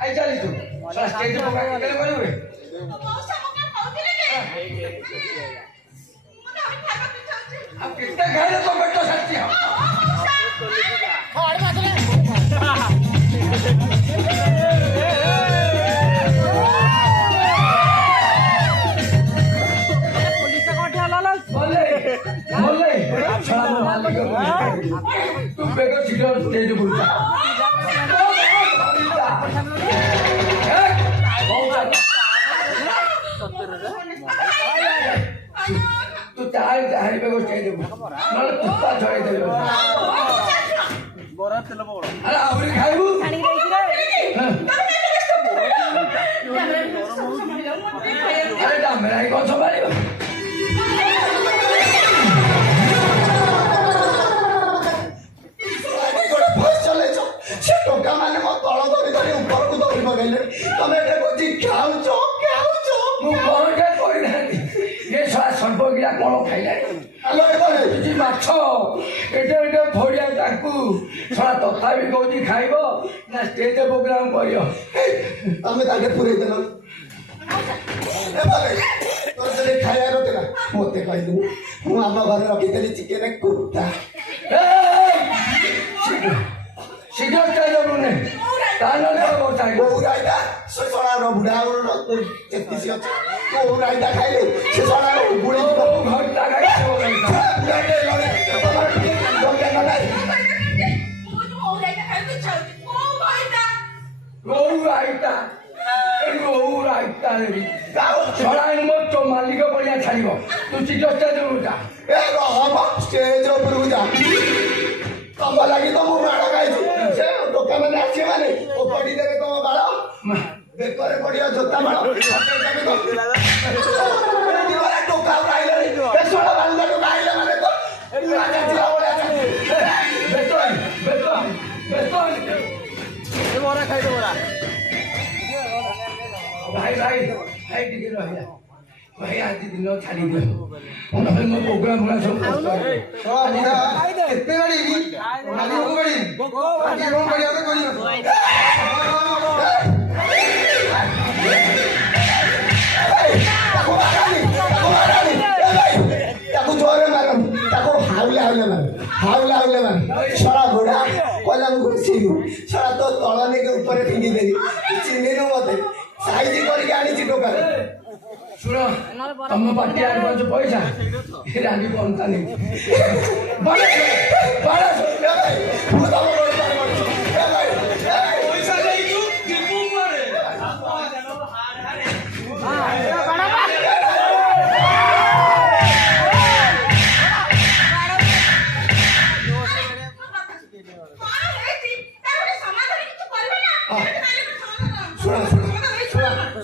आई चली तू स्टेज पे पका के करबे अब कितना खाए तो बट्टा सकती हो तू बेगर सीधा स्टेज बोलता तू चाहे चाहे बेगर स्टेज बोल नले कुत्ता छड़े दे बोरा तेल बोल अरे आवरी खाइबू अरे मेरा ही कौन संभालियो से टोका माने मो तळ धरि धरि ऊपर को दौड़ी मगैले तमे एटा कोची खाउचो मु कोनटे कोइ नाही ये सा सर्वगिरा कोन खाइला हेलो ए बोले जी माछ एटे एटे फोडिया ताकू सारा तथा भी कोची खाइबो ना स्टेज प्रोग्राम करियो तमे ताके पुरे देलो ए बोले तोर से खाया रतेला मोते कहि दू मु आमा घरे रखि देली चिकन कुत्ता शिखर चाहिए उन्होंने ताना ले वो चाहिए वो राइडा सोना रो बुढ़ा और तो 33 का वो राइडा खाई ले सोना रो बुढ़े को घंटा खाई वो राइडा लड़े लड़े वो क्या ना नहीं वो राइडा खाई तो चल वो राइडा रे सोना इन मत तो मालिक को बढ़िया छाड़िबो तू शिखर चाहिए उठा ए हम स्टेज ऊपर जा तम लगी तो मु माड़ खाई से दुकान में आछे माने ओ पड़ी देबे तम बाळ बेकरे पड़िया जोता बाळ दीवार टोका उड़ाइले ए सोना बांधा टोका आइले माने तो पूरा चिला बोला बेटो ए मोरा खाई दे मोरा भाई टिके रहिया भाई आज दिन छाड़ी दे उन पे मो प्रोग्राम बना सब कितने बड़ी नाली को बड़ी आगे कौन बड़ी आगे कोई ताको जोरे मारम ताको हावले मार सारा घोड़ा कोला को सीनु सारा तो तळने के ऊपर फिंगी देली चिन्नी नो मते साइज करके आनी चिटोका सुनो तुम पार्टी आर जो पैसा फिर आगे बनता नहीं बड़ा पैसा नहीं तू टिपू मारे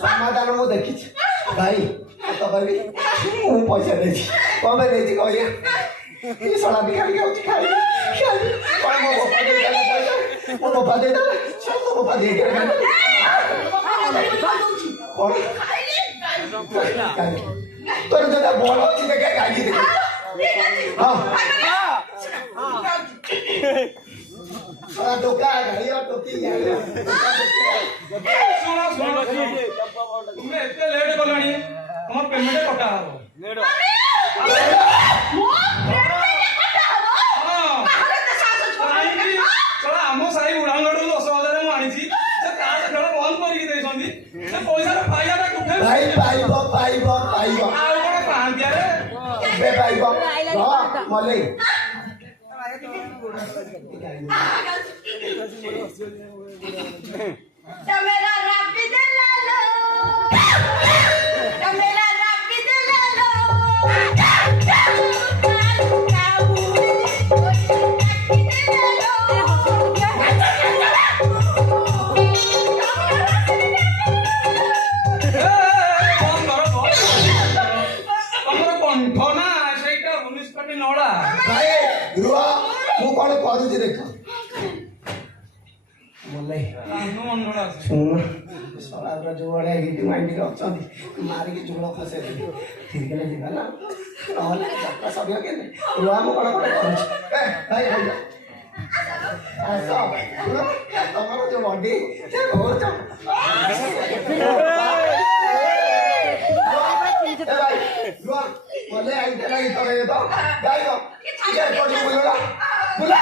समाधान मु देखी भाई तो भाई मु पैसा दे कम दे कहिया ये सोना भी खाली खाई कौन मो बापा दे दे सब तो बापा दे के तोर जदा बोल अछि देखे गाड़ी देखे हां टोका गाड़ी और टोकी सुनो तुमने इतने लेट करलानी तुम पेमेंट कटा हो लेट आम साई उड़ांगड़ 10,000 मु आनी से तार खेल बंद करके देछंदी से पैसा फायदा कुठे भाई पाइबो आ कोन पांदिया रे बे पाइबो हां मले मेरा रापी दे लो मेरा रापी दे लो देख बोले सुन जो बड़े हिट माइंड के अच्छी मारिक झोल खसे ठीक है जीवा ना ना सब के रुआ मुझे कौन कौन भाई ତମର ଯୋଉ ବଡି ସେ ବହୁତ बोले आइते लगी तो ये तो गाय को ये पड़ी बुलुला बुला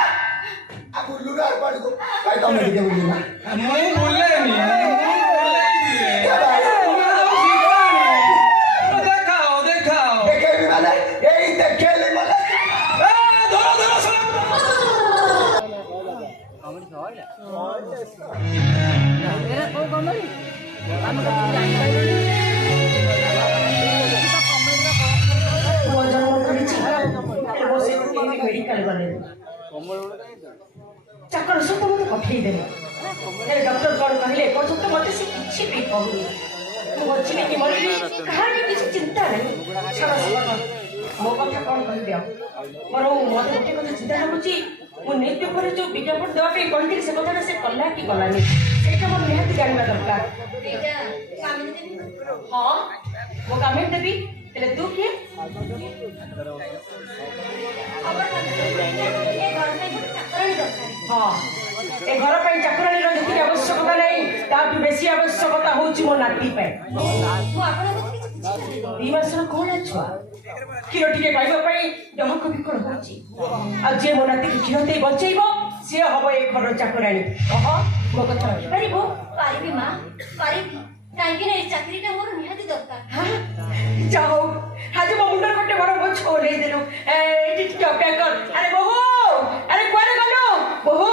आ बुलुला पड़ी को गाय तो मेरे के बुलुला मैं बोले नहीं दिखाओ दिखाओ देखे भी वाले यही देखे ले वाले धरो धरो सुनो मेरा कोई कमरी हम जाई पाइबनी मेडिकल गले चाकर सब मत पठेई दे डॉक्टर कौन कहले पर्यंत मत से किछि भी कहू बच्ची कि मरी कहार के किछि चिंता नहीं छड़ा मो कथा कौन कहि दियो पर मत गोटे कथा चिंता होची मु नेट पर जो विज्ञापन देवा पे कहली से कथा से कला कि कलानी सेटा मन निहाती जानबा दरकार एटा कामिन देबी हां वो कामिन देबी तेरे तू के हाँ ए घर पे चाकरानी रो जति आवश्यकता नहीं ताटू बेसी आवश्यकता होची मो नाती पे मु आपण दी मासर कोन छुआ किरो टिके पाइबा पई डहक बिकड़ होची आ जे मो नाती के किरो दे बचैबो से हबो ए घर चाकरानी ओह मो कथा परिबो पारिबी मां पारिबी काहे कि ए चाकरीटा मोर निहाती दरकार हां जाओ आज मो मुंडर कटे बड़ बो छोले देलु ए टिक अपेक्षा कर अरे बहू अरे कोन गलो बहू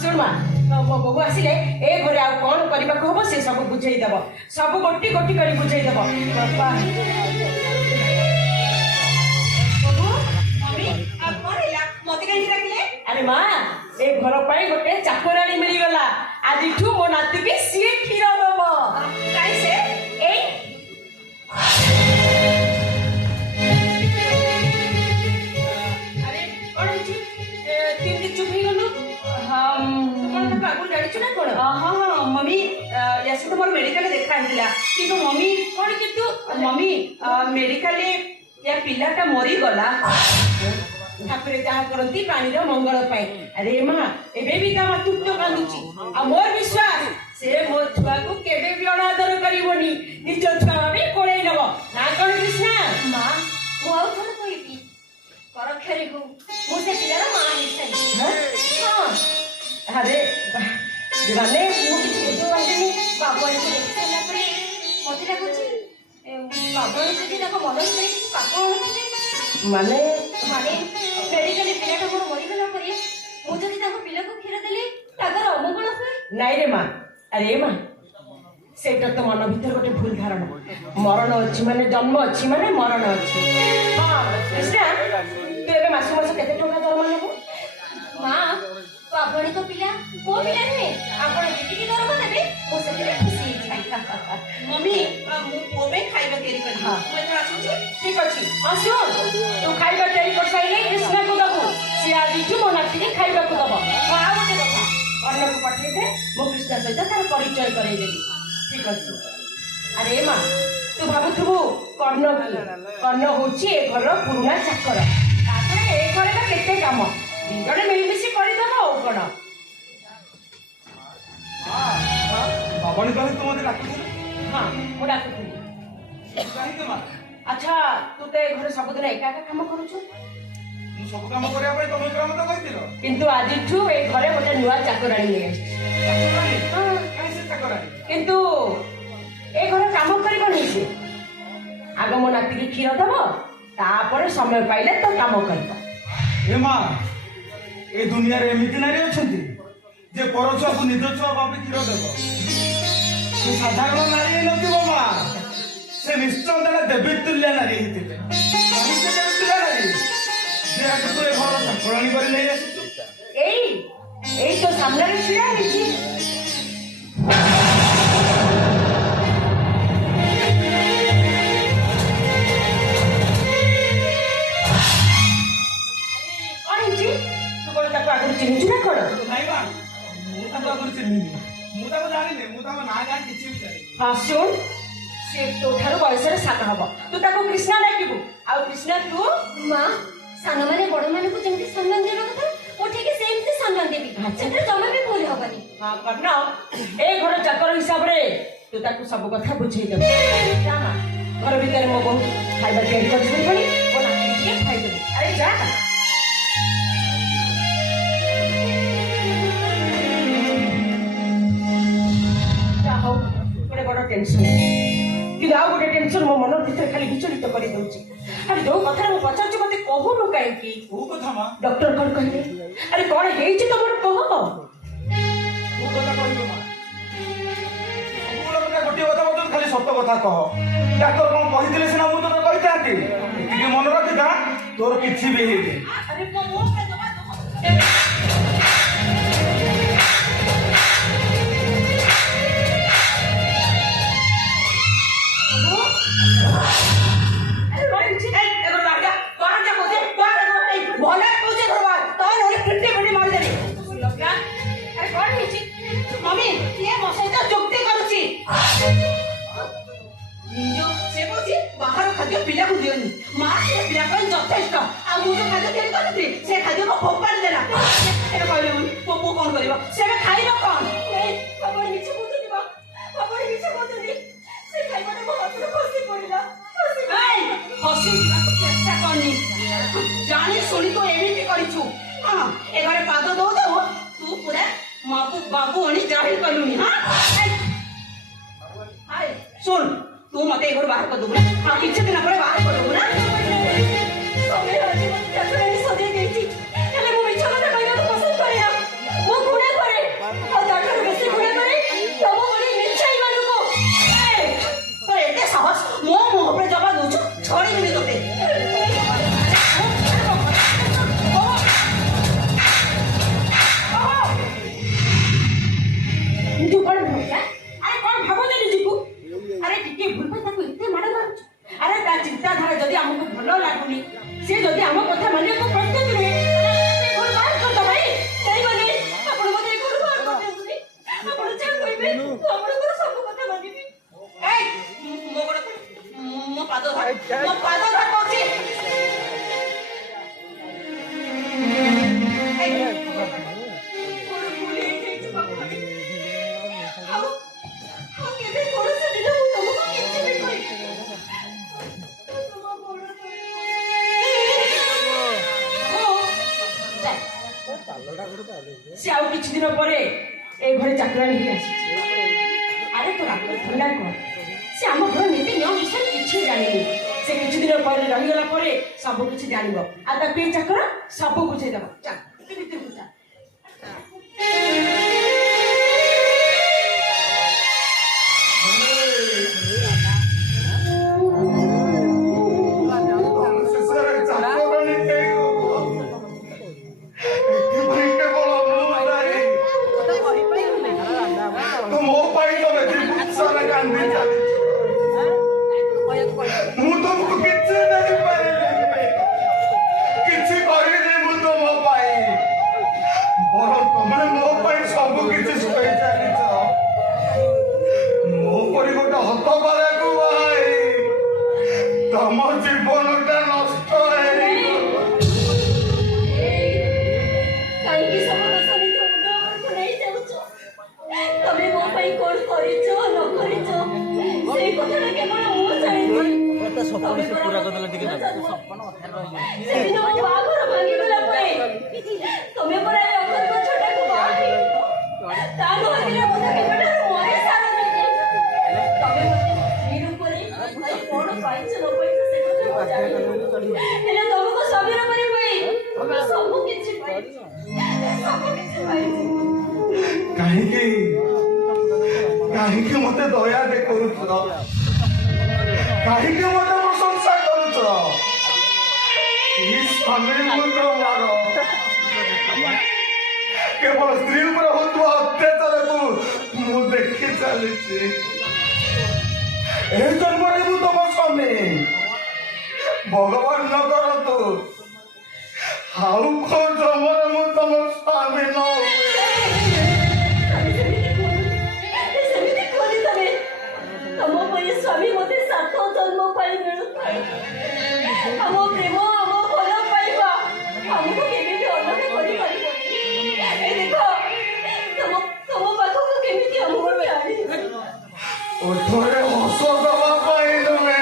सुन मा बहू आसिले ए घरे आ कोन करबा को हबो से सब बुझाई देबो सब गोटी गोटी करी बुझाई देबो बाबा बहू मम्मी अब मरेला मते काई राखले अरे मां ए घर पाई गोटे चाकरानी मिली गला आज ठू मो नाती के सी खीर दबो काई से ए अरे कोन छी तीन दिन चुप ही गलो हम कोन पागल गाड़ी चुना कोन हां मम्मी यासे तो मोर मेडिकल देखा हिला किंतु मम्मी कोन किंतु मम्मी मेडिकल या पिलाटा मरी गला ठाकुर जहाँ करती प्राणी मंगल पाए अरे माँ एबे भी ता तुट कांदुची आ मोर विश्वास से मो छुआ को केबे भी अनादर करिवनी निज छुआ भी कोळे नबो ना कोन कृष्णा माँ मो आउ थन कोइबी परखरे को मो से पिलार माँ हिसाई हां अरे जवाने मो किछि जो पाटेनी बाबू आइ देखला परे मते लागुची बाबू से देखो मदन से पापा माने माने मेडिकल पिलाटा मोर मरि गला परे मु जदि ताको पिला को खीर देली तागर अमंगल होय नाइ रे मां अरे मां सेटा तो मन भीतर गोटे भूल धारणा मरण अछि माने जन्म अछि माने मरण अछि हां कृष्णा तू एबे मासु मास केते टका दरमा लेबो मां तो आपणी तो पिला को पिला रे आपण जिति दरमा देबे मो सेते खुशी छै मम्मी मु पोबे खाइबा तेरी कर हां मु एत आछी ठीक अछि आसो तू खाइबा तेरी कर साइले कृष्णा को दबो से आदि तू मोनाती के खाइबा को दबो आ गोटे कथा अन्न को पठे दे मो कृष्णा सहित तार परिचय करई देबी ठीक अछि अरे मां तू भाबुथबु कर्ण होची ए घर पुरुना चाकर तापरे ए घरे का केते काम दिगडे मिलमिसी करि दबो ओ कोन बाबणी कहि तुम मते डाकु हां मु डाकु काहे के मां अच्छा तू ते घर सब दिन एका एका काम करूछु मु सब काम करिया पई तुम काम तो कहिदिलो किंतु आज ठू ए घरे गोटे नुवा चाकरानी ले चाकरानी हां काहे से चाकरानी किंतु ए घरे काम करिबो नै से आगो मो नाती के खीर दबो तापर समय पाइले तो काम करबो हे मां ए दुनिया रे एमिति नारी अछंती जे परछुआ को निज छुआ बापे खीर देबो से साधारण नारी नथिबो मां से निश्चय देला देवी तुल्य नारी हितिले कहि से देवी तुल्य नारी जे आक तो ए घर चाकरानी करि नै आसी ए तो सामने रे छिड़ा हिची चिन्हु ना कोन नाही बा मु ता तो चिन्हनी मु ता जानि ने मु ता ना गान किछि भी जानि हां सुन से तो ठारो बयस रे सात हबो तू ताको कृष्णा डाकिबु आ कृष्णा तू मां सानो माने बड़ माने को जेंति सम्मान देबा कथा ଉଠିକି ସେମିତି ସମ୍ମାନ ଦେବି ସେଥିରେ ଜମା ବି ଭୁଲ ହବନି। ହଁ କର୍ଣ୍ଣ ଏ ଘର ଚାକର ହିସାବରେ ତୁ ତାକୁ ସବୁ କଥା ବୁଝେଇଦେବୁ। ଯା ମା ଘର ଭିତରେ ମୋ ବୋହୁ ଖାଇବା ତିଆରି କରିଦେବି ପୁଣି ମୋ ନାତି ଟିକେ ଖାଇଦେବୁ। ଆରେ ଯା ଯା ହଉ ଗୋଟେ ବଡ ଟେନସନ କିନ୍ତୁ ଆଉ ଗୋଟେ ଟେନସନ ମୋ ମନ ଭିତରେ ଖାଲି ବିଚଳିତ କରିଦଉଛି। ଆରେ ଯୋଉ କଥାଟା ମୁଁ ପଚାରୁଛି ମତେ କହୁନୁ କାହିଁକି? କୋଉ କଥା ମା? ଡକ୍ଟର କଣ କହିଲେ? ଆରେ କଣ ହେଇଛି ତମର କହ। କୋଉ କଥା କହିଲୁ ମା? ସବୁବେଳେ ଗୋଟିଏ କଥା କହୁଛୁ, ଖାଲି ସତ କଥା କହ। ଡାକ୍ତର କଣ କହିଥିଲେ ସିନା ମୁଁ ତୋତେ କହିଥାନ୍ତି। ଟିକେ ମନେ ରଖିଥା, ତୋର କିଛି ବି ହେଇନି। ଆରେ ମୋ ମୁହଁ ଉପରେ ଜମା ପିଲାକୁ ଦିଅନି ମା ସେ ପିଲା ପାଇଁ ଯଥେଷ୍ଟ। ଆଉ ମୁଁ ଯୋଉ ଖାଦ୍ୟ ତିଆରି କରିଥିଲି ସେ ଖାଦ୍ୟକୁ ଫୋପାଡ଼ି ଦେଲା। ଏବେ କହିଲେ ମୋ ପୁଅ କଣ କରିବ? ସେ ଏବେ ଖାଇବ କଣ? ଆପଣ ମିଛ କହୁଛନ୍ତି ବା, ଆପଣ ମିଛ କହୁଛନ୍ତି। ସେ ଖାଇବାଟା ମୋ ହାତରୁ ଖସି ପଡ଼ିଲା। ଖସି ଯିବାକୁ ଚେଷ୍ଟା କରନି, ଜାଣି ଶୁଣି ତୁ ଏମିତି କରିଛୁ। ହଁ ଏ ଘରେ ପାଦ ଦଉ ଦଉ ତୁ ପୁରା ବାବୁ ଆଣି ଜାହିର କଲୁଣି। ହଁ ଶୁଣ तू मत घर बाहर कर दूँ ना। हाँ किसी दिन अपने बाहर कर दूँ ना। समय आजी मत जाकर नहीं सजे गई थी। हेले वो मिच्छा मत कहना तो पसंद करे ना। वो गुना करे और डॉक्टर वैसे गुना करे तो वो बोले मिच्छा ही मानू को। तो इतने साहस मुँह पे जवाब दूँ छोड़ी भी नहीं दोते। तू कौन भूखा? अरे कौन भागो जानी जीकू? अरे टिके भूल पे ताको इते मार मारुछ। अरे ता चिंताधारा जदि हमको भलो लागुनी से जदि हम कथा मानिया को प्रस्तुत नुहे ताले घर बाहर कर दो भाई। सही बने आपण मते घर बाहर कर देउनी। आपण चाह कइबे आपण को सब कथा मानिबी। ए मो पादो धर पछी। से आउ किछि दिन परे ए घरे चाकरानी ही आसी। अरे तो रात ठंडा कर से आम घर नीति नियम विषय किछि जानिनी। से किछि दिन परे रही गला परे सब किछि जानिबो। आ ता पे चाकर सब बुझे देबो। चा भीतर बुझा। काहींकी मते दया देखौछ काहींकी मते प्रशंसा करूछ ई स्वामी मुंडो मारो केवल स्त्री पर होतो अत्याचार को मु देखि चलिछि ए जन्म रे मु तम स्वामी भगवान न करतु हाउ को जन्म रे मु तम स्वामी न स्वामी मते सात जन्म पाई मिलु थाई हम प्रेम हम भल पाइबा हमको केबे भी अलग करि पाइबो ଓଠରେ ହସ ଦବା ପାଇଁ ତମେ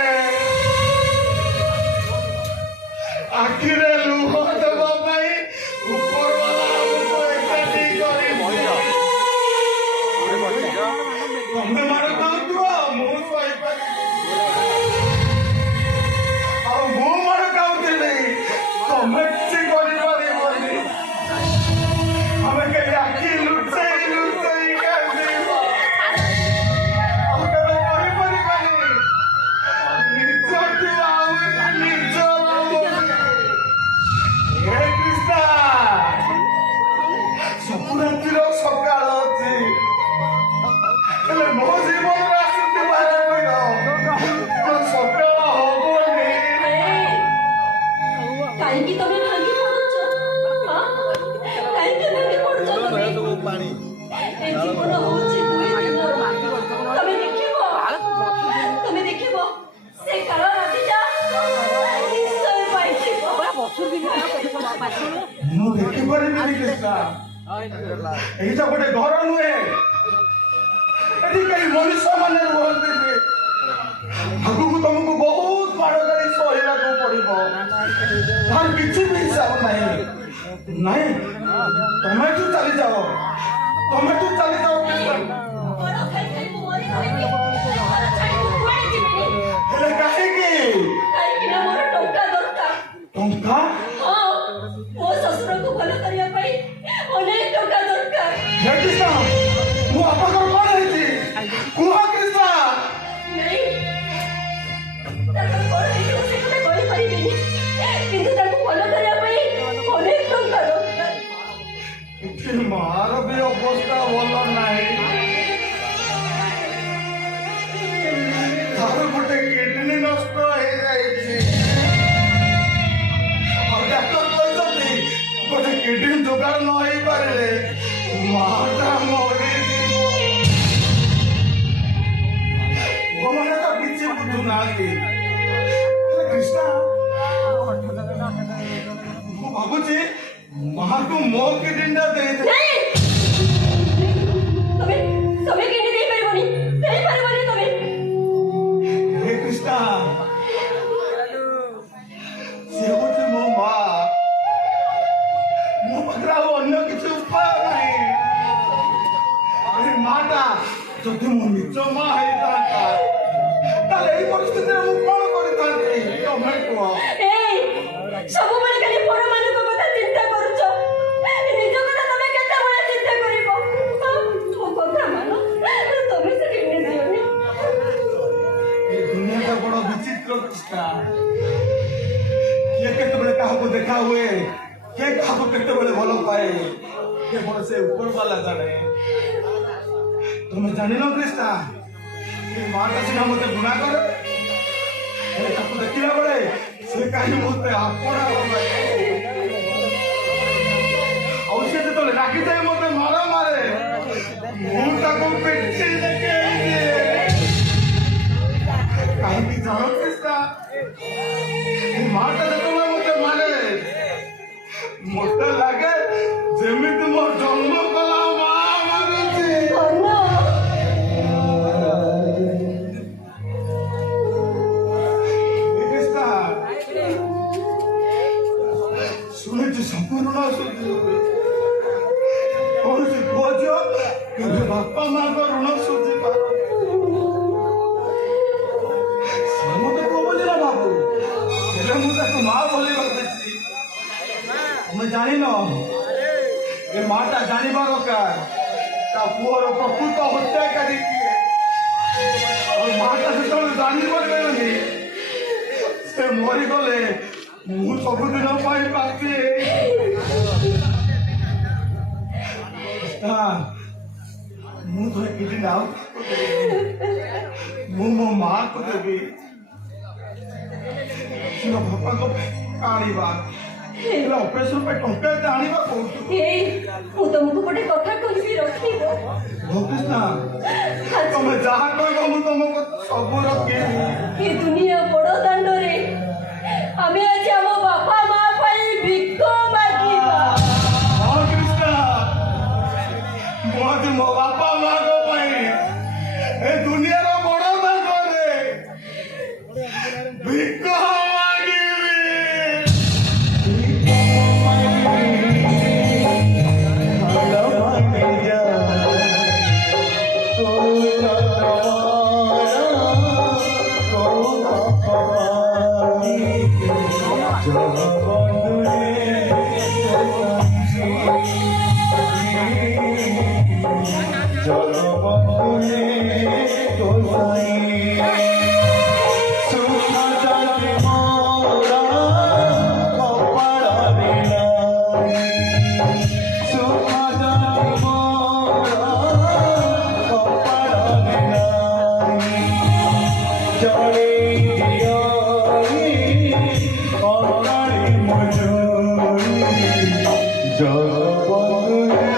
ଆଖିରେ ଲୁହ ଦେବା ପାଇଁ ଉପରବାଲା ଆମକୁ ଏକାଠି କରିଛି। ତମେ ମାଡ଼ ଖାଉଥିବ ମୁଁ ସହିପାରିବି, ଆଉ ମୁଁ ମାଡ଼ ଖାଉଥିଲି ତମେ କିଛି କରିପାରିବନି। ଆମେ କେହି ଆଖି ଲୁଚେଇ ଲୁଚେଇ କାନ୍ଦିବା, ଆଉ କେବେ କରିପାରିବାନି। ନିଜଠୁ ଆଉ ନିଜ ହେ କୃଷ୍ଣା, ସବୁ ରାତିର ସକାଳ ଅଛି, ହେଲେ ମୋ ଜୀବନରେ ଆସୁଥିବା ସକାଳ ହବନି। କାହିଁକି ତମେ ଭାଙ୍ଗି ପଡୁଛ? କାହିଁକି ଭାଙ୍ଗି ପଡୁଛ ତମେ? ଏ ଜୀବନ ହଉଛି ଦୁଇ ଦିନର। ତମେ ଦେଖିବ ସେ କାଳ ରାତିଟା ନିଶ୍ଚୟ ପାଇଯିବ। ମୁଁ ଦେଖିପାରିବିନି କୃଷ୍ଣା, ଏଇଟା ଗୋଟେ ଘର ନୁହେଁ, ଏଠି କେହି ମଣିଷ ମାନେ ରୁହନ୍ତିନି। ଆଗକୁ ତମକୁ ବହୁତ ମାଡ଼ ଗାଳି ସହିବାକୁ ପଡିବ, ତାର କିଛି ବି ହିସାବ ନାହିଁ। ନାଇଁ, ତମେ ତୁ ଚାଲିଯାଅ, ତମେ ତୁ ଚାଲିଯାଅ କୃଷ୍ଣା। ବଡ଼ ଖାଇ ଖାଇ ମୁଁ ମରିଗଲିଣି। ଏ ଘର ଛାଡ଼ି ମୁଁ କୁଆଡ଼େ ଯିବିନି। ହେଲେ କାହିଁକି? କାହିଁକି ନା ମୋର ଟଙ୍କା ଦରକାର। ଟଙ୍କା? ହଁ, ମୋ ଶ୍ୱଶୁରକୁ ଭଲ କରିବା ପାଇଁ ଅନେକ ଟଙ୍କା ଦରକାର। ହେ କୃଷ୍ଣା, ମୁଁ ଆପଣଙ୍କର କଣ ହେଇଛି କୁହ କୃଷ୍ଣା। ନାଇଁ, ତାଙ୍କର କଣ ହେଇଥିବ ସେ କଥା କହିପାରିବିନି, କିନ୍ତୁ ତାକୁ ଭଲ କରିବା ପାଇଁ ଅନେକ ଟଙ୍କା ଦରକାର। ଏଠି ମାର ବି ଅବସ୍ଥା ଭଲ ନାହିଁ, ତାର ଗୋଟେ କିଡନୀ ନଷ୍ଟ ହେଇଯାଇଛି। ଆଉ ଡାକ୍ତର କହିଛନ୍ତି ଗୋଟେ କିଡନୀ ଯୋଗାଡ଼ ନ ହେଇପାରିଲେ ମାଟା ମରିଯିବ। ଭଗବାନ ତ କିଛି ବୁଝୁନାହାନ୍ତି। ହେଲେ କୃଷ୍ଣା, ମୁଁ ଭାବୁଛି ମାକୁ ମୋ କିଡନୀଟା ଦେଇଦେ। ନାଇଁ, ତମେ କିଣି ଦେଇପାରିବନି, ଦେଇପାରିବନି ତମେ। ହେ କୃଷ୍ଣା, ସେ ହଉଛି ମୋ ମା, ମୋ ପାଖରେ ଆଉ ଅନ୍ୟ କିଛି ଉପାୟ ନାହିଁ। ଏ ମାଟା ଯଦି ମୋ ନିଜ ମା ହେଇଥାନ୍ତା ତାହେଲେ ଏଇ ପରିସ୍ଥିତିରେ ମୁଁ କଣ କରିଥାନ୍ତି ତମେ କୁହ। ଏଇ ସବୁବେଳେ ଖାଲି ପରମାନଙ୍କ କଥା ଚିନ୍ତା କରୁଛ, ନିଜ କଥା ତମେ କେତେବେଳେ ଚିନ୍ତା କରିବ? ମୋ କଥା ମାନ, ତମେ ସେ କିଣି ଦିଅନି। ଏ ଦୁନିଆଟା ବଡ ବିଚିତ୍ର କୃଷ୍ଣା, କିଏ କେତେବେଳେ କାହାକୁ ଦେଖା ହୁଏ, କିଏ କାହାକୁ କେତେବେଳେ ଭଲ ପାଏ, କେବଳ ସେ ଉପରବାଲା ଜାଣେ। ତମେ ଜାଣିନ କୃଷ୍ଣା, ଏ ମାଟା ସିନା ମତେ ଘୃଣା କରେ, ହେଲେ ତାକୁ ଦେଖିଲା ବେଳେ ସେ କାହିଁ ମତେ ଆପଣା ଭାବେ। ଆଉ ସେ ଯେତେବେଳେ ରାଗିଯାଏ ମତେ ମାର ମାରେ, ମୁଁ ତାକୁ ପିଠି ଦେଖେଇ ଦିଏ। କାହିଁକି ଜାଣ କୃଷ୍ଣା, ଏ ମାଟା ଯେତେବେଳେ ମତେ ମାରେ ମତେ ଲାଗେ ଯେମିତି ମୋ ଜନ୍ମ କଲା ମା ମାରୁଛି। ଶୁଣିଛି ସମ୍ପୂର୍ଣ୍ଣ ସୁଝିବେ, କୌଣସି ପୁଅ ଝିଅ କେବେ ବାପା ମାଙ୍କ ଋଣ ସୁଝି ପାରନ୍ତି। ସେ ମତେ ପୁଅ ବୋଲି ନା ଭାବୁ, ହେଲେ ମୁଁ ତାକୁ ମା ବୋଲି ଭାବିଛି। ତମେ ଜାଣିନ, ଏ ମାଟା ଜାଣିବା ଦରକାର ତା ପୁଅର ପ୍ରକୃତ ହତ୍ୟାକାରୀ କିଏ। ଆଉ ମାଟା ଯେତେବେଳେ ଜାଣିପାରିବେନି, ସେ ମରିଗଲେ ମୁଁ ସବୁଦିନ ପାଇଁ ପାପି। ମୁଁ ତ କିଡନୀ ଆଉ ମୁଁ ମୋ ମାକୁ ଦେବି, ବାପାଙ୍କ ଆଣିବା, ଅପରେସନ ପାଇଁ ଟଙ୍କା ଏତେ ଆଣିବା କୋଉଠୁ? ଏଇ ମୁଁ ତମକୁ ଗୋଟେ କଥା କହିବି, ରଖିବ। କୃଷ୍ଣା, ତମେ ଯାହା କହିବ ମୁଁ ତମକୁ ସବୁ ରଖିବି। ଏ ଦୁନିଆ ବଡ ଦାଣ୍ଡରେ ଆମେ ଆଜି ଆମ ବାପା ମା ପାଇଁ ଭିକ ମାଗିବା। ହଁ କୃଷ୍ଣା, ମୁଁ ଆଜି ମୋ ବାପା ମାଙ୍କ ପାଇଁ ଏ ଦୁନିଆର ବଡ জগবন্ধুরে গোসাই সুখা জাতি মোরা কপালে নাই সুখা জাতি মোরা কপালে নাই জড়ে দিয়রি অনারি মজুরি জগবন্ধুরে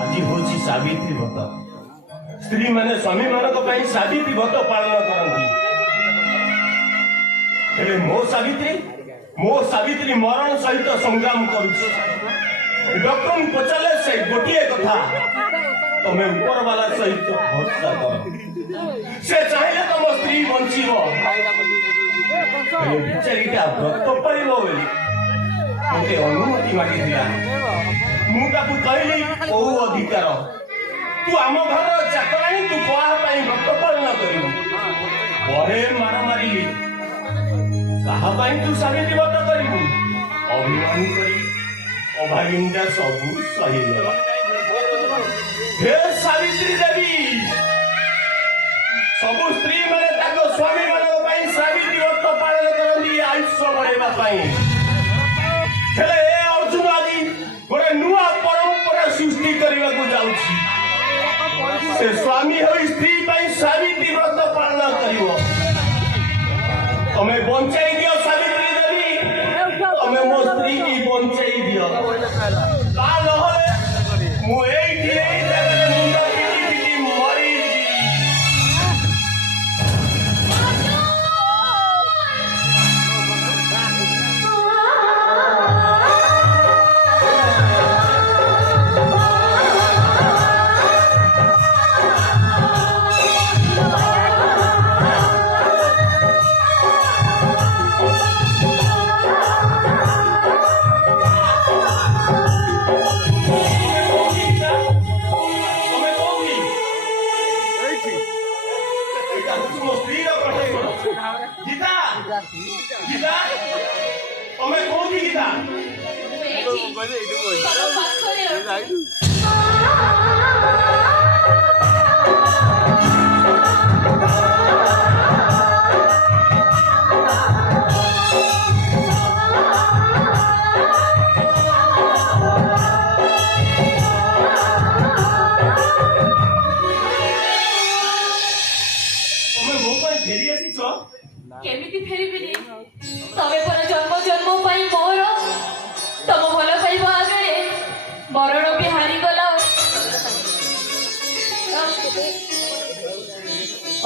আজি হচ্ছে সাবিত্রী ব্রত স্ত্রী মানে স্বামী মানক পাই সাবিত্রী ব্রত পালন করନ୍ତି ହେଲେ ମୋ ସାବିତ୍ରୀ ମରଣ ସହିତ ସଂଗ୍ରାମ କରୁଛି ଡକ୍ଟର ପଚାରିଲେ ସେ ଗୋଟିଏ କଥା ତମେ ଉପର ବାଲା ସହିତ ଭରସା କର ସେ ଚାହିଁଲେ ତମ ସ୍ତ୍ରୀ ବଞ୍ଚିବ ବିଚାରୀଟା ବ୍ରତ ପାଳିବ ବୋଲି ମୋତେ ଅନୁମତି ମାଗିଥିଲା ମୁଁ ତାକୁ କହିଲି କୋଉ ଅଧିକାର ତୁ ଆମ ଘରର ଚାକରାଣୀ ତୁ କାହା ପାଇଁ ବ୍ରତ ପାଳନ କରିବୁ ପରେ ମାର ମାରିଲି କାହା ପାଇଁ ତୁ ସାବିତ୍ରୀ ବ୍ରତ କରିବୁ ଅଭିମାନ କରି ଅଭାଗିନୀଟା ସବୁ ସହିଗଲା ହେ ସାବିତ୍ରୀ ଦେବୀ ସବୁ ସ୍ତ୍ରୀ ମାନେ ତାଙ୍କ ସ୍ୱାମୀ ମାନଙ୍କ ପାଇଁ ସାବିତ୍ରୀ ବ୍ରତ ପାଳନ କରନ୍ତି ଆୟୁଷ ବଢେଇବା ପାଇଁ ହେଲେ ଏ ଅର୍ଜୁନ ଆଜି ଗୋଟେ ନୂଆ ପରମ୍ପରା ସୃଷ୍ଟି କରିବାକୁ ଯାଉଛି ସେ ସ୍ୱାମୀ ହୋଇ ସ୍ତ୍ରୀ ପାଇଁ ସାବିତ୍ରୀ ବ୍ରତ ପାଳନ କରିବ ତମେ ବଞ୍ଚାଇ ଦିଅ ସାବିତ୍ରୀ ଦେବୀ ତମେ ମୋ ସ୍ତ୍ରୀ କି ବଞ୍ଚାଇ ଦିଅ ତା ନହେଲେ ମୁଁ ଏଇଠି ଏଇ ଜାଗାରେ ମୁଣ୍ଡ ପିଟି ପିଟି ମରିଯିବି ତମେ କୋଉଠି ଗୀତା? ଏଇଠି ତମ ପାଖରେ ଅଛି। ତମେ ମୋ ପାଇଁ ଫେରି ଆସିଛ? କେମିତି ଫେରିବିନି? ତମେ ପରା ଜନ୍ମ ଜନ୍ମ ପାଇଁ ମୋର ତମ ଭଲ ପାଇବା ଆଗରେ ବରଣ ବି ହାରିଗଲା।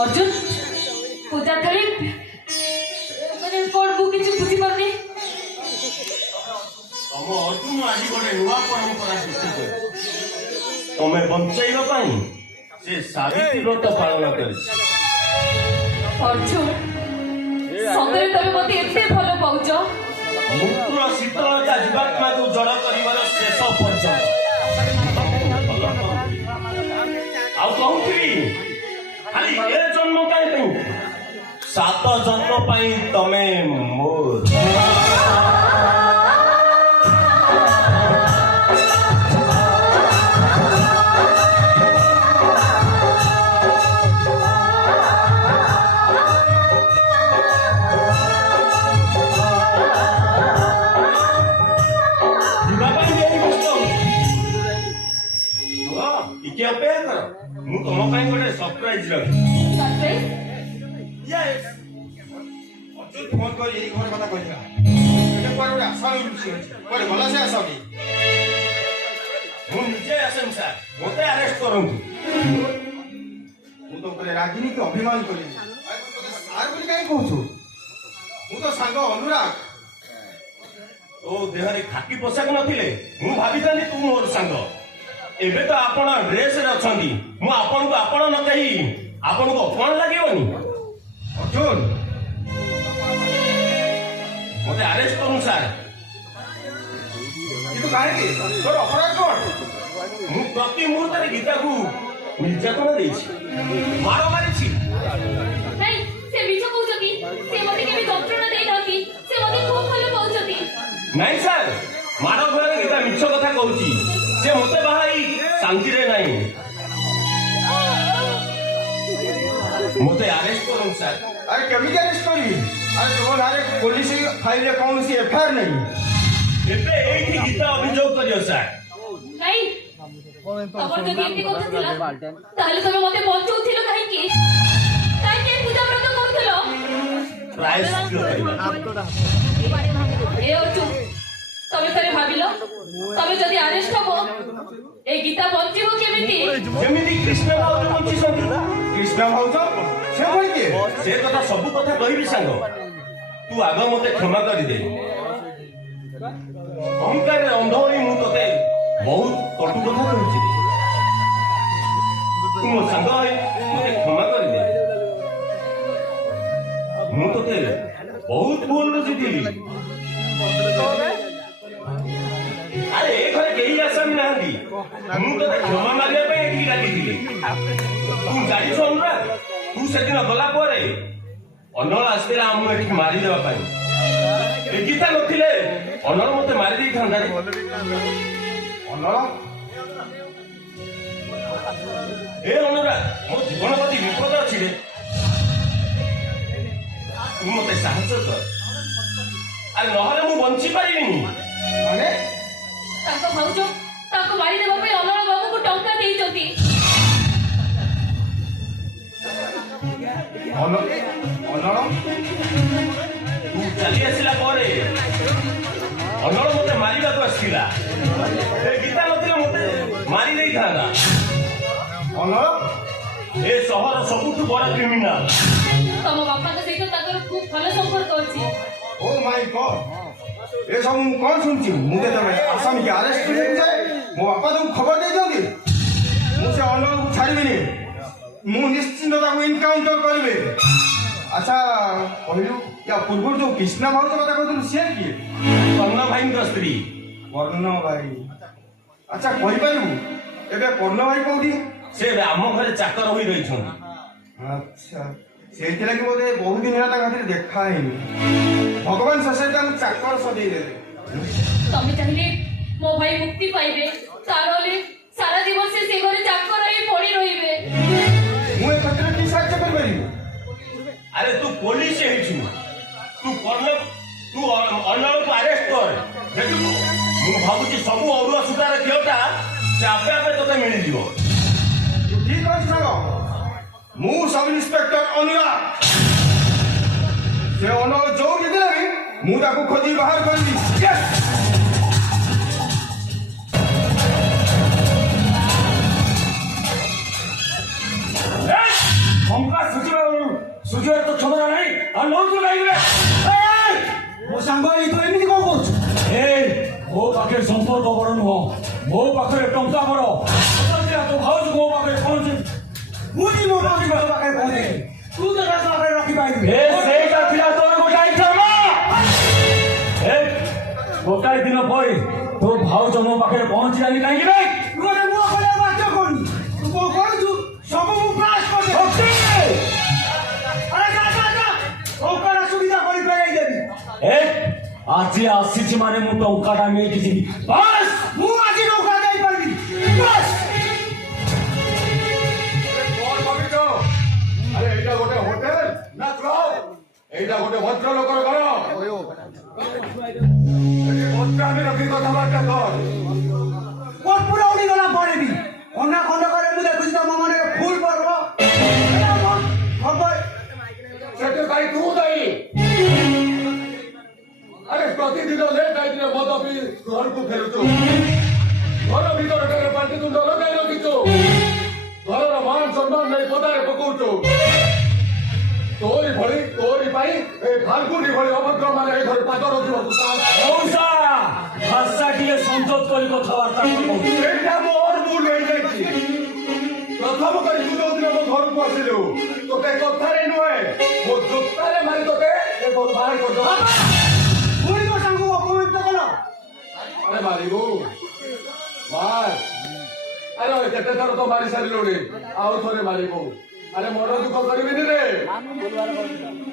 ଅର୍ଜୁନ ପୂଜା ଥାଳି ମାନେ କଣ ମୁଁ କିଛି ବୁଝିପାରୁନି। ତମ ଅର୍ଜୁନ ଆଜି ଗୋଟେ ନୂଆ ପରମ୍ପରା ସୃଷ୍ଟି କରିଛି। ତମେ ବଞ୍ଚାଇବା ପାଇଁ ସେ ସାବିତ୍ରୀ ବ୍ରତ ପାଳନ କରିଛି। ଅର୍ଜୁନ ସତରେ ତମେ ମତେ ଏତେ ଭଲ ପାଉଛ? ମୃତ୍ୟୁର ଶୀତଳତା ଜୀବାତ୍ମାକୁ ଜଡ଼ କରିବାର ଶେଷ ପର୍ଯ୍ୟନ୍ତ। ଆଉ କହୁଥିଲି ଖାଲି ଏ ଜନ୍ମ ପାଇଁ 7 ଜନ୍ମ ପାଇଁ ତମେ ମୋର। ଟିକେ ଅପେକ୍ଷା କର, ମୁଁ ତମ ପାଇଁ ଗୋଟେ ସରପ୍ରାଇଜ ରଖିଛି। ସରପ୍ରାଇଜ? ୟେସ୍। ଅର୍ଜୁନ ଫୋନ କରି ଏଇ ଘର କଥା କହିଥିଲା। ଏଟା କୁଆଡେ ଗୋଟେ ଆସାମୀ ଲୁଚି ଅଛି। କୁଆଡେ ଗଲା ସେ ଆସାମୀ? ମୁଁ ନିଜେ ଆସେନି ସାର୍, ମୋତେ ଆରେଷ୍ଟ କରନ୍ତୁ। ମୁଁ ତ ଉପରେ ରାଗିନି କି ଅଭିମାନ କରିନି। ସାର୍ ବୋଲି କାହିଁ କହୁଛୁ? ମୁଁ ତ ସାଙ୍ଗ ଅନୁରାଗ। ତୋ ଦେହରେ ଖାକି ପୋଷାକ ନଥିଲେ ମୁଁ ଭାବିଥାନ୍ତି ତୁ ମୋର ସାଙ୍ଗ। ଏବେ ତ ଆପଣ ଡ୍ରେସରେ ଅଛନ୍ତି, ମୁଁ ଆପଣଙ୍କୁ ଆପଣ ନ କହି ଆପଣଙ୍କୁ ଅପମାନ ଲାଗିବନି? ଅର୍ଜୁନ ମୋତେ ଆରେଷ୍ଟ କରନ୍ତୁ ସାର୍। କିନ୍ତୁ କାହିଁକି? ତୋର ଅପରାଧ କଣ? ମୁଁ ପ୍ରତି ମୁହୂର୍ତ୍ତରେ ଗୀତାକୁ ନିର୍ଯାତନା ଦେଇଛି, ମାଡ଼ ମାରିଛି। ନାଇଁ ସେ ମିଛ କହୁଛନ୍ତି। ସେ ମତେ କେବେ ଯନ୍ତ୍ରଣା ଦେଇନାହାନ୍ତି। ସେ ମତେ ଖୁବ୍ ଭଲ ପାଉଛନ୍ତି। ନାଇଁ ସାର୍, ମାଡ଼ ଘରେ ଗୀତା ମିଛ କଥା କହୁଛି। ସେ ମୋତେ ବାହାଇ ଶାନ୍ତିରେ ନାହିଁ। ମୋତେ ଆରେଷ୍ଟ କରନ୍ତୁ ସାର୍। ଆରେ କେମିତି ଆରେଷ୍ଟ କରିବି? ଆରେ ତୁମ ନାଁରେ ପୋଲିସ ଫାଇଲରେ କୌଣସି ଏଫଆଇଆର ନାହିଁ। ଏବେ ଏଇଠି ଗୀତା ଅଭିଯୋଗ କରିବ ସାର୍। ନାଇଁ ତମର ଯଦି ଏମିତି କଥା ଥିଲା ତାହେଲେ ତମେ ମତେ ବଞ୍ଚଉଥିଲ କାହିଁକି? କାହିଁକି ଏ ପୂଜା ବ୍ରତ କରୁଥିଲ? ପ୍ରାୟଶ୍ଚିତ୍ତ କରିବା। ଏ ଅର୍ଜୁନ ତମେ ଥରେ ଭାବିଲ ତମେ ଯଦି ଆରେଷ୍ଟ ହବ এই গীতা বঞ্চিব কেমিতি? ଯେମିତି କୃଷ୍ଣ ଭାଉଜ ବଞ୍ଚିଛନ୍ତି। କୃଷ୍ଣ ଭାଉଜ ସେ ଭଳି କିଏ? ସେ କଥା ସବୁ କଥା କହିବି ସାଙ୍ଗ, ତୁ ଆଗ ମୋତେ କ୍ଷମା କରିଦେ। ଅହଙ୍କାରରେ ଅନ୍ଧ ହୋଇ ମୁଁ ତତେ ବହୁତ କଟୁ କଥା କହିଛି। ତୁ ମୋ ସାଙ୍ଗ ହୋଇ ମୋତେ କ୍ଷମା କରିଦେ। ମୁଁ ତତେ ବହୁତ ଭୁଲ ବୁଝିଥିଲି। ଆରେ ଏ ଘରେ କେହି ଆସାମୀ ନାହାନ୍ତି। ମୁଁ ତତେ କ୍ଷମା ମାରିବା ପାଇଁ ଏଠିକି ଡାକିଥିଲି। ତୁ ଜାଣିଛୁ ଅନୁରାଗ, ତୁ ସେଦିନ ଗଲା ପରେ ଅନଳ ଆସିଥିଲା ଆମକୁ ଏଠିକି ମାରିଦେବା ପାଇଁ। ଏ ଗୀତା ନଥିଲେ ଅନଳ ମତେ ମାରି ଦେଇଥାନ୍ତା। ଅନଳ ଏ ଅନୁରାଗ, ମୋ ଜୀବନ ପ୍ରତି ବିପଦ ଅଛି ରେ। ତୁ ମତେ ସାହାଯ୍ୟ କର, ଆରେ ନହେଲେ ମୁଁ ବଞ୍ଚି ପାରିବିନି। ମାନେ ତାଙ୍କ ଭାଉଜ ତାଙ୍କୁ ମାରିଦେବା ପାଇଁ ଅନଳ ବାବୁଙ୍କୁ ଟଙ୍କା ଦେଇଛନ୍ତି। ଅନଳ ତୁ ଚାଲି ଆସିଲା ପରେ ଅନଳ ମତେ ମାରିବାକୁ ଆସିଥିଲା। ଏ ଗୀତା ନଥିଲେ ମତେ ମାରି ଦେଇଥାନ୍ତା। ଅନଳ ଏ ସହର ସବୁଠୁ ବଡ କ୍ରିମିନାଲ। ତମ ବାପାଙ୍କ ସହିତ ତାଙ୍କର ଖୁବ୍ ଭଲ ସମ୍ପର୍କ ଅଛି। ଓ ମାଇ ଗଡ୍, ଏସବୁ ମୁଁ କଣ ଶୁଣୁଛି? ମୁଁ ଯେତେବେଳେ ଆସାମୀକି ଆରେଷ୍ଟ କରିବାକୁ ଯାଏ ମୋ ବାପା ତାକୁ ଖବର ଦେଇଛନ୍ତି ମୁଁ ସେ ଅନଳକୁ ଛାଡ଼ିବିନି। ମୁଁ ନିଶ୍ଚିନ୍ତ ତାକୁ ଇନକାଉଣ୍ଟର କରିବି। ଆଚ୍ଛା କହିଲୁ, ୟା ପୂର୍ବରୁ ଯୋଉ କୃଷ୍ଣା ଭାଉଜ କଥା କହୁଥିଲୁ ସିଏ କିଏ? କର୍ଣ୍ଣ ଭାଇଙ୍କ ସ୍ତ୍ରୀ। କର୍ଣ୍ଣ ଭାଇ? ଆଚ୍ଛା କହିପାରିବୁ ଏବେ କର୍ଣ୍ଣ ଭାଇ କୋଉଠି? ସେ ଏବେ ଆମ ଘରେ ଚାକର ହୋଇ ରହିଛନ୍ତି। ଆଚ୍ଛା ସେଇଥିଲାଗି ବୋଧେ ବହୁତ ଦିନ ହେଲା ତାଙ୍କ ହାତରେ ଦେଖା ହେଇନି। ଭଗବାନ ଶେଷରେ ତାଙ୍କୁ ଚାକର ସଜେଇଦେବେ। ତମେ ଚାହିଁଲେ ମୋ ଭାଇ ମୁକ୍ତି ପାଇବେ, ତାହେଲେ ସାରା ଜୀବନ ସେ ଘରେ ଚାକର ହେଇ ପଡି ରହିବେ। ମୁଁ ଏ କ୍ଷେତ୍ରରେ କି ସାହାଯ୍ୟ କରିପାରିବି? ଆରେ ତୁ ପୋଲିସ ହେଇଛୁ, ତୁ ଅନ୍ୟକୁ ଆରେଷ୍ଟ କର, ଦେଖିବୁ ମୁଁ ଭାବୁଛି ସବୁ ଅରୁଆ ସୂତାର କ୍ଷୀରଟା ସେ ଆପେ ଆପେ ତୋତେ ମିଳିଯିବ। ଠିକ ଅଛି ସାଙ୍ଗ, ମୁଁ ସବ ଇନ୍ସପେକ୍ଟର ଅନୁରାଗ। ସେ ଅନୁରାଗ ଯୋଉଠି ଥିଲେ ବି ମୁଁ ତାକୁ ଖୋଜି ବାହାର କରିବି। ଟଙ୍କା ସୁଝିବାର ତ କ୍ଷମତା ନାହିଁ, ଆଉ ନଉଛୁ କାହିଁକି? ମୋ ସାଙ୍ଗ ଏଇ ତୁ ଏମିତି କଣ କରୁଛୁ? ମୋ ପାଖରେ ସମ୍ପର୍କ ବଡ ନୁହଁ, ମୋ ପାଖରେ ଟଙ୍କା ବଡ। ତୁ ଭାବୁଛୁ ମୋ ପାଖରେ ପହଞ୍ଚି ମୁଁ ବି ମୋ ପାଖରେ ପହଞ୍ଚେଇବି, ତୁ ତ ତା ପାଖରେ ରଖିପାରିବି। ସେଇଟା ଥିଲା ତୋର ଗୋଟାଏ କ୍ଷମା। ଗୋଟାଏ ଦିନ ପରେ ତୋ ଭାଉଜ ମୋ ପାଖରେ ପହଞ୍ଚିଲାନି କାହିଁକି ନାଇଁ? ତୁ ଗୋଟେ ମୁହଁ ଖୋଲିବା ବାଧ୍ୟ କରୁନି, ତୁ କଣ କରୁଛୁ ସବୁ ମୁଁ କ୍ଲାସ୍ କରିଦେବି। ଟଙ୍କାର ସୁବିଧା କରିପାରିବି ଦେବି। ଆଜି ଆସିଛି ମାନେ ମୁଁ ଟଙ୍କାଟା ନେଇକି ଯିବି। ବାସ୍ ମୁଁ ଆଜି ଟଙ୍କା ଦେଇପାରିବି। ବାସ୍ আরে এইটা গোটে হোটেল না ক্লব? এইটা গোটে ভদ্র লোকের ঘর। এটি ভদ্রামি রক্ষী কথাবার্তা কর। পুরা উড়ি গলা পরে ବି ଅନା ଖଣ୍ଡ করে ମୁଁ ଦେଖୁଛି ତମ ମନରେ ଫୁଲ ପର୍ବ। সেটি তাই তু দায়ী। আরে প্রতিদিন লেট নাইটে মদ পি ঘরକୁ ফেরুଛୁ। ঘর ভিতরটাରେ ପାଟି ତୁଣ୍ଡ ଲଗାଇ ରଖିଛୁ। ଘରର ମାନ ସମ୍ମାନ ନେଇ ପଦାରେ ପକଉଛୁ। ତୋରି ପାଇଁ ଏ ଫାଲଗୁନି ଭଳି ଅଭଦ୍ର ମାନେ ଏ ଘରେ ପାଦ ରଖିବାକୁ ମଉସା ଭାଷା ଟିକେ ସଂଯୋଗ କରି କଥାବାର୍ତ୍ତା କର। ସେଇଟା ମୋର ଭୁଲ ହେଇଯାଇଛି। ପ୍ରଥମ କରି ତୁ ଯୋଉଦିନ ମୋ ଘରକୁ ଆସିଲୁ ତୋତେ କଥାରେ ନୁହେଁ ମୋ ଜୋତାରେ ମାରି ତୋତେ ଏ ଘରୁ ବାହାର କରିଦେବ। ପୁଣି ମୋ ସାଙ୍ଗକୁ ଅପମାନିତ କଲ। ଆରେ ମାରିବୁ ମାର। ଆରେ କେତେ ଥର ତ ମାରି ସାରିଲୁଣି, ଆଉ ଥରେ ମାରିବୁ। ଆରେ ମନ ଦୁଃଖ କରିବିନି ରେ।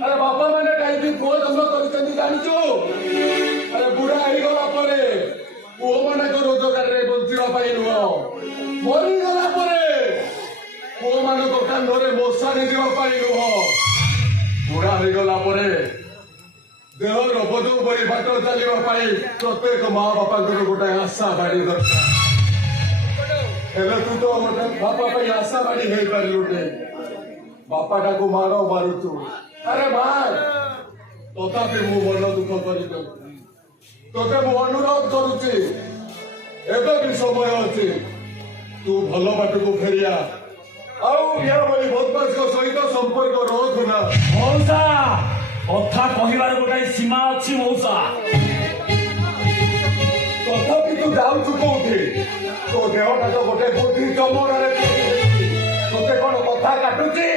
ଆରେ ବାପା ମାନେ କାହିଁକି ପୁଅ ଜନ୍ମ କରିଛନ୍ତି ଜାଣିଛୁ? ଆରେ ବୁଢା ହେଇଗଲା ପରେ ପୁଅ ମାନଙ୍କ ରୋଜଗାରରେ ବଞ୍ଚିବା ପାଇଁ ନୁହଁ, ମରିଗଲା ପରେ ପୁଅ ମାନଙ୍କ କାନ୍ଧରେ ମଶାଣି ଯିବା ପାଇଁ ନୁହଁ, ବୁଢା ହେଇଗଲା ପରେ ଦେହର ବଧୁ ପରି ବାଟ ଚାଲିବା ପାଇଁ ପ୍ରତ୍ୟେକ ମା ବାପାଙ୍କର ଗୋଟାଏ ଆଶା ବାଡି ଦରକାର। ହେଲେ ତୁ ତ ଗୋଟେ ବାପା ପାଇଁ ଆଶା ବାଡି ହେଇପାରିଲୁନି। ବାପାଟାକୁ ମାରୁଛୁ। ଆରେ ମାର, ତଥାପି ମୁଁ ମନ ଦୁଃଖ କରିବି। ତୋତେ ମୁଁ ଅନୁରୋଧ କରୁଛି, ଏବେ ବି ସମୟ ଅଛି, ତୁ ଭଲ ବାଟକୁ ଫେରିଆ। ଆଉ ୟା ଭଳି ବଦମାସଙ୍କ ସହିତ ସମ୍ପର୍କ ରଖୁ ନା। ମଉସା କଥା କହିବାର ଗୋଟାଏ ସୀମା ଅଛି ମଉସା। ତଥାପି ତୁ ଯାଉଛୁ କୋଉଠି? ତୋ ଦେହଟା ତ ଗୋଟେ ବୁଦ୍ଧି ଚମଡ଼ାରେ ତୋତେ କଣ କଥା କାଟୁଛି?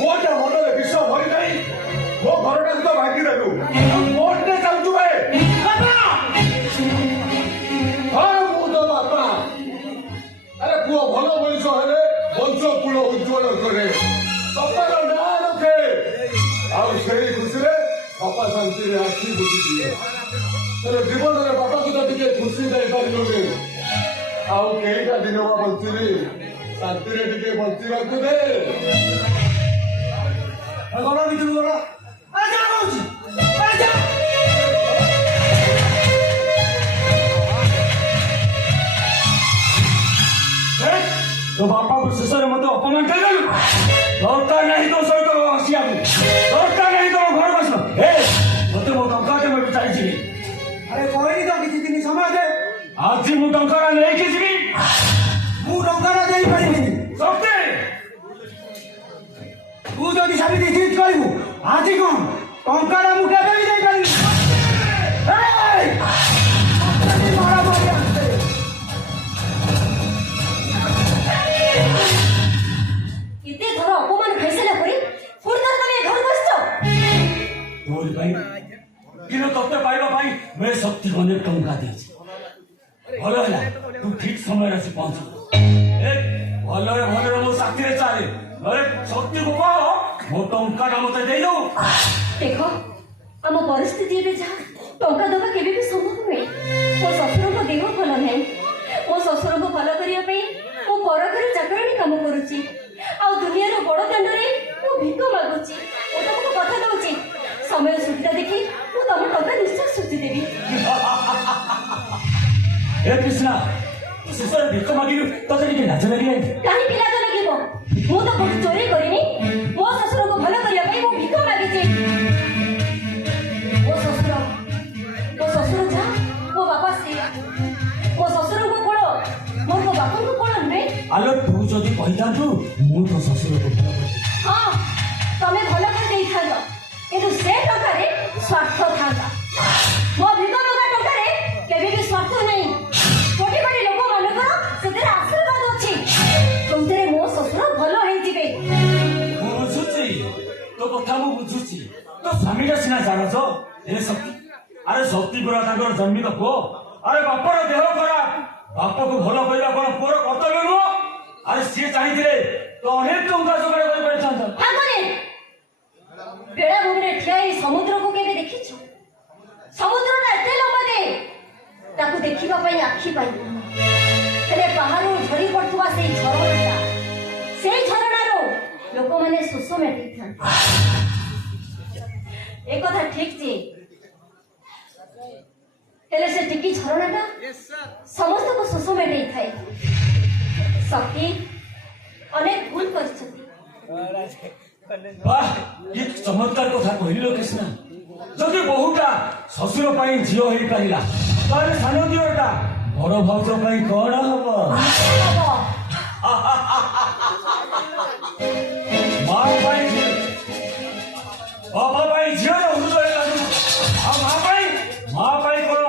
ମୋଟା ମନରେ ବିଷ ଭରି ନାହିଁ। ମୋ ଘରଟାକୁ ତ ଭାଙ୍ଗିଦେଲୁ, ମୋଟେ ଯାଉଛୁ ଭାଇ। ହଁ ମୁଁ ତ ବାପା। ଆରେ ପୁଅ ଭଲ ମଣିଷ ହେଲେ ବଂଶ କୂଳ ଉଜ୍ଜ୍ୱଳ କରେ, ବାପାର ନାଁ ରଖେ, ଆଉ ସେଇ ଖୁସିରେ ବାପା ଶାନ୍ତିରେ ଆଖି ବୁଝିଦିଏ। ହେଲେ ଜୀବନରେ ବାପାକୁ ତ ଟିକେ ଖୁସି ଦେଇପାରିଲୁନି, ଆଉ କେଇଟା ଦିନ ବା ବଞ୍ଚିବି, ଶାନ୍ତିରେ ଟିକେ ବଞ୍ଚିବାକୁ ଦେ। ଗଲା ଭିତରୁ ଗଲା କହୁଛି ତୋ ବାପାକୁ ଶେଷରେ ମତେ ଅପମାନ କରିଦେଲୁ। ଦରକାର ନାହିଁ ତୋ ସହିତ ଆସିବାକୁ, ଦରକାର ନାହିଁ ତମ ଘରକୁ ଆସିବ। ମତେ ମୋ ଟଙ୍କାଟେ ମୁଁ ଚାଲିଯିବି। ଆରେ କହିଲି ତ କିଛି ଦିନ ସମୟ ଦେ। ଆଜି ମୁଁ ଟଙ୍କାଟା ନେଇକି ଯିବି। ମୁଁ ଟଙ୍କାଟା ଦେଇପାରିବିନି। ସତେ ତୁ ଯଦି ସେମିତି ଜିଦ୍ କରିବୁ ଆଜି କଣ ଟଙ୍କାଟା ମୁଁ କେବେ ବି ଦେଇପାରିବି। ଏତେ ଥର ଅପମାନ ଖାଇସାରିଲା ପରେ ପୁଣି ଥରେ ତମେ ଘରକୁ ଆସିଛ। তোর ভাই কিন্তু তোকে পাইবা ভাই মে সত্যি অনেক টঙ্কা দিয়েছি। ভালো হলা তুই ঠিক সময় আসি পৌঁছ। ভালরে ভালরে মো সাথীরে চালে নলে সত্যি কো মো টঙ্কাটা মতে দেই দাও। देख आम परिस्थिति एवं जहाँ टंका दबा केवे भी संभव नुहे मो शशुर को देह भल ना मो शशुर को भल करने मो पर घर चाकराणी कम करुच्ची आ दुनिया बड़ दाण्ड मु भिक मागुची तुमको कथा दौची समय सुविधा देखी मु तुम टंका निश्चय सुझी देवी हे कृष्णा शेषर भिक मागिलु तते टिके लाज लागि कहीं लाज लगे मु तो कोठी चोरी करिनी मो शशुर को भल करने मु भिक मागिची मो शशुर जा मो बापा से मो शशुर को कोड़ मोर बापा को कोड़ नुहे आलो तू जदि कहितांतु मु तो ससुर को भल करती हाँ तमे भल कर देई थांतो किंतु से टका रे स्वार्थ थांता मो भिक मगा टका रे केबे भी स्वार्थ नहीं कोटी कोटी लोक मानकर सेते आशीर्वाद अछि तुमते मो शशुर भल होई जिबे मु बुझुची तो कथा मु बुझुची तो स्वामी का सिना जानो ए शक्ति अरे शक्ति पुरा ताकर जन्मित को अरे बापर देह खराब बाप को भल करिया कोन पुर कर्तव्य नु अरे सी चाहिए तो अनेक टंका जोगाड़ कर परिछन हागरे बेड़ा भूमि ठिया समुद्र को केबे देखिछ समुद्र ना एते लंबा दे ताकू देखिबा पई आखी पाई हेले पहाड़ो झड़ी पड़थुआ सेई झरणारो लोक माने सुस मेटि थान एक कथा ठीक जे हेले से टिकी झरणाटा समस्त को सुस मेटि थाए शक्ति अनेक भूल करछथि वाह ये चमत्कार कथा कहिलो कृष्णा जदि बहुटा ससुर पाई झियो होई पारिला तारे सानो दियोटा बड़ भाउज पाई कोन हबो मां पाई बाबा पाई झियो रो हृदय कांदु आ मां पाई कोन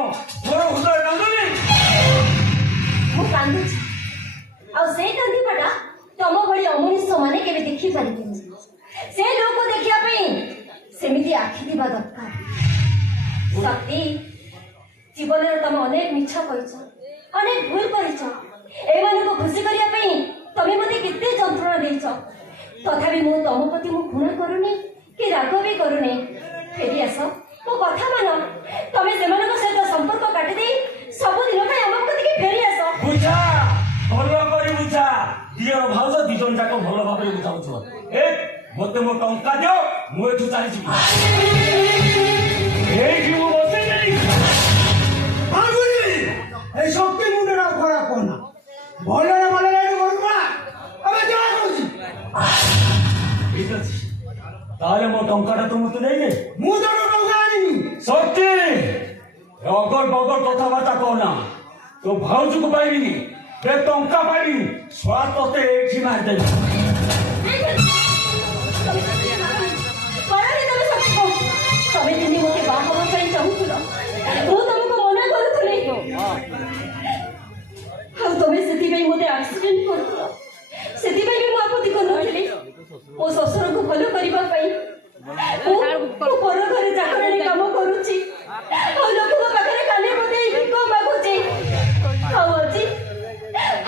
तोर हृदय कांदुनी मु कांदुछि आ से कांदी पडा तम भली अमनुष्य माने केबे देखि पारिबे से लोक देखिया पई सेमिति आखि दिबा दरकार शक्ति जीवन रे तम अनेक मिछा कहिछ अनेक भूल करिछ एमाने को खुशी करिया पई तमे मते केते जंत्रणा देइछ तथापि मु तम प्रति मु घृणा करूनी कि राग भी करूनी फेरी आस मो कथा मानो तमे सेमानक सहित संपर्क काटि देई सब दिन पई हम प्रति फेरी आस बुझा भलो करी बुझा दियर भाउज दिजन जाको भलो भाबरे बुझाउछ ए मते मो टंका दियो मु एठु चाहि छी एठी मु बसे नहीं आगुरी ए शक्ति मुंडरा खरा कोना भलरे भलरे करबा अबे जा कहूची ठीक अछि ताले मो टंकाटा तुम मते देई दे मु तो टंका आनिनी सत्य अगर बगर कथा बार्ता कहना तो भाउज को पाइबिनी बे टंका पाइबी स्वाद तते एठी मार दे तमे दिने मोते बाहर ପାଇଁ ଚାହୁଁଥିଲ ମୁଁ ତମକୁ ମନା କରୁଥିଲି ଆଉ ତମେ ସେଥିପାଇଁ ମୋତେ ଆକ୍ସିଡେଣ୍ଟ କରୁଥିଲ ସେଥିପାଇଁ ବି ମୁଁ ଆପତ୍ତି କରୁନଥିଲି ମୋ ଶ୍ୱଶୁରକୁ ଭଲ କରିବା ପାଇଁ ମୁଁ ପର ଘରେ ଚାକରାଣୀ କାମ କରୁଛି ଆଉ ଲୋକଙ୍କ ପାଖରେ କାଲି ମୋତେ ଭିକ ମାଗୁଛି ଆଉ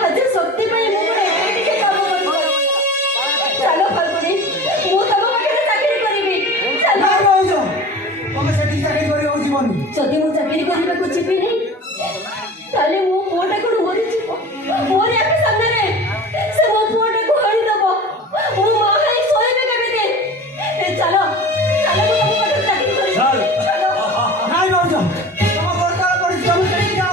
ଆଜି ଶକ୍ତି ପାଇଁ ମୁଁ ଗୋଟେ ଟିକେ କାମ କରିବି ଚାଲ ଫାଲ୍ଗୁନି ମୁଁ ତମ ପାଖରେ ଚାକିରି କରିବି ଚାଲ ତମେ ସେଠି ଚାକିରି କରିବାକୁ ଯିବନି ଯଦି ମୁଁ ଚାକିରି କରିବାକୁ ଯିବିନି ତାହେଲେ ମୋ ପୁଅଟା କୋଉଠୁ ମରିଯିବ ମୋରି ଆଖି ସାମ୍ନାରେ ସେ ମୋ ପୁଅଟାକୁ ହରିଦବ ମୋ ମା ହେଇ ଶୋଇବେ କେମିତି ଚାଲ ଚାଲ ମୁଁ ତମ ପାଖରେ ଚାକିରି କରିବି ଚାଲ। ଚାଲ ନାଇଁ ଭାଉଜ ତମ ଦରକାର ପଡିଛି ତମେ ସେଠି ଯାଅ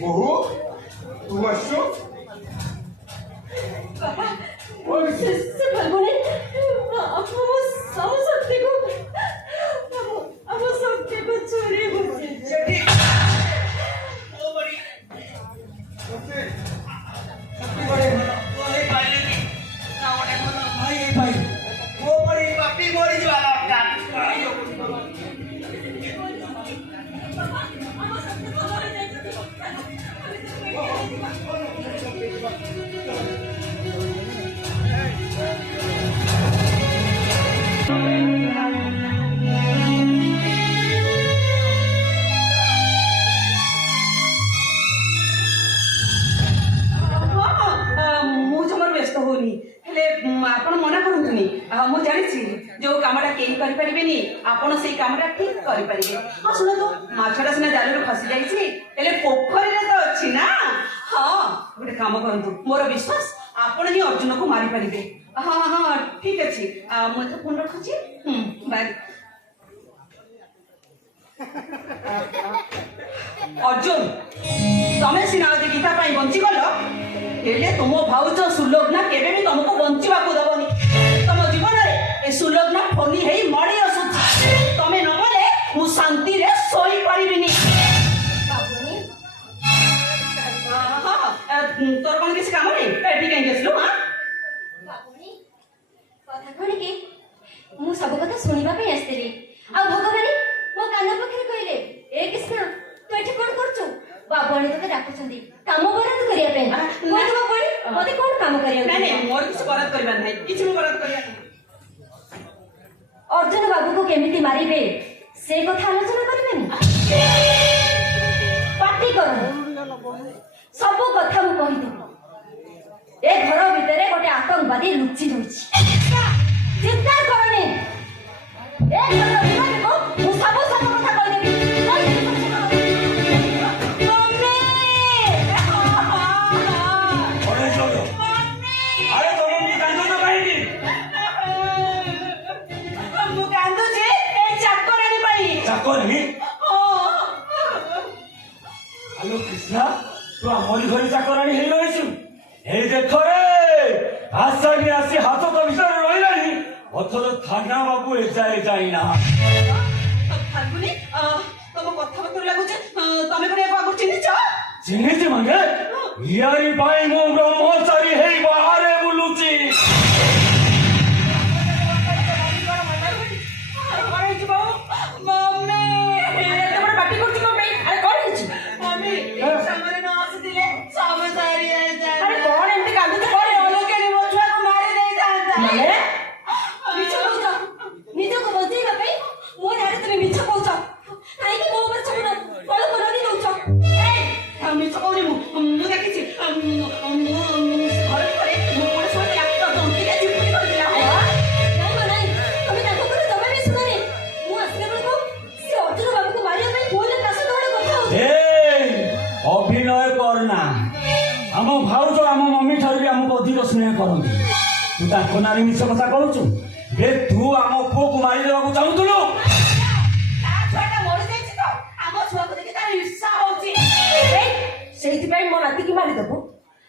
ବୋହୁ ତୁ ଆସିଛୁ ସେ ଫାଲ୍ଗୁନି ଆମ ଶକ୍ତିକୁ ଚୋରି ବୁଝିଛି। ମୁଁ ଜମାରୁ ବ୍ୟସ୍ତ ହଉନି ହେଲେ ଆପଣ ମନା କରନ୍ତୁନି ମୁଁ ଜାଣିଛି ଯୋଉ କାମଟା କେହି କରିପାରିବେନି ଆପଣ ସେଇ କାମଟା ଠିକ କରିପାରିବେ। ହଁ ଶୁଣନ୍ତୁ ମାଛଟା ସିନା ଜାଲରୁ ଖସି ଯାଇଛି ହେଲେ ପୋଖରୀରେ ତ ଅଛି ନା। ହଁ ଗୋଟେ କାମ କରନ୍ତୁ ମୋର ବିଶ୍ୱାସ ଆପଣ ହିଁ ଅର୍ଜୁନକୁ ମାରିପାରିବେ। ହଁ ହଁ ଠିକ ଅଛି ମୁଁ ତ ଫୋନ ରଖୁଛି ବାଏ। ଅର୍ଜୁନ ତମେ ସିନା ଆଜି ଗୀତା ପାଇଁ ବଞ୍ଚିଗଲ ହେଲେ ତୁମ ଭାଉଜ ସୁଲଗ୍ନା କେବେ ବି ତମକୁ ବଞ୍ଚିବାକୁ ଦବନି। ତମ ଜୀବନରେ ଏ ସୁଲଗ୍ନା ଫନି ହେଇ ମଳି ଆସୁଛି। ତମେ ନ ଗଲେ ମୁଁ ଶାନ୍ତିରେ ଶୋଇପାରିବିନି। ତୋର କଣ କିଛି କାମ ନେଇ ଏଠି କାହିଁକି ଆସିଲୁ? କଥା କଣ କି ମୁଁ ସବୁ କଥା ଶୁଣିବା ପାଇଁ ଆସିଥିଲି ଆଉ ଭଗବାନୀ ମୋ କାନ ପାଖରେ କହିଲେ ଏ କୃଷ୍ଣ ତୁ ଏଠି କଣ କରୁଛୁ? ବାବୁଆଣୀ ତତେ ଡାକୁଛନ୍ତି କାମ ବରାଦ କରିବା ପାଇଁ। ବାବୁଆଣୀ ମତେ କଣ କାମ କରିବାକୁ? ନାଇଁ ମୋର କିଛି ବରାଦ କରିବାର ନାହିଁ କିଛି ବି ବରାଦ କରିବାର ନାହିଁ। ଅର୍ଜୁନ ବାବୁକୁ କେମିତି ମାରିବେ ସେ କଥା ଆଲୋଚନା କରିବେନି? ପାଟି କର ସବୁ କଥା ମୁଁ କହିଦେବି। ଏ ଘର ଭିତରେ ଗୋଟେ ଆତଙ୍କବାଦୀ ଲୁଚି ରହିଛି। ଚିନ୍ତା କରନି ଏ ଘର ଭିତରକୁ ମୁଁ ସବୁ କଥା କହିଦେବି। আলো কৃষ্ণা তু আমরি ঘরে চাকরানি হয়ে রয়েছু। এই দেখ রে আসামি আসি হাত তো ভিতরে রইলানি অথচ থানা বাবু এযাଏ যাইনা। ফাল্গুনি তম কথাবার্তা লাগুছে তমে কোন আগুন চিনিছ? চিনিছি মানে ইয়ারি পাই মু ব্রহ্মচারী হেই বাহারে বুলুছি। ନିଜକୁ ବଞ୍ଚେଇବା ପାଇଁ ମୋ ନାଁରେ ତମେ ମିଛ କହୁଛ କାହିଁକି ମୋ ଉପରେ ସବୁ କଳକନାରୀ ଦଉଛ? ମିଛ କହୁନି ମୁଁ ଦେଖିଛି ଘରେ ଘରେ ନାଇଁ ତମେ ତାଙ୍କ ଘରେ ଜମା ବି ଶୁଣନି। ମୁଁ ଆସିଲା ବେଳକୁ ସେ ଅର୍ଜୁନ ବାବୁକୁ ମାରିବା ପାଇଁ ଫୋନରେ ତା ସହିତ ଗୋଟେ କଥା ହଉଛି। অভিনয় কর না। ଆମ ଭାଉଜ ଆମ ମମି ଠାରୁ ବି ଆମକୁ ଅଧିକ ସ୍ନେହ କରନ୍ତି। ତୁ ତାଙ୍କ ନାଁରେ ମିଛ କଥା କହୁଛୁ? ବେ ତୁ ଆମ ପୁଅକୁ ମାରିଦେବାକୁ ଚାହୁଁଥିଲୁ? ମରିଯାଇଛି ତ ଆମ ଛୁଆକୁ ଦେଖି ତାର ଇର୍ଷା ହଉଛି। ସେଇଥିପାଇଁ ମୋ ନାତିକି ମାରିଦେବୁ?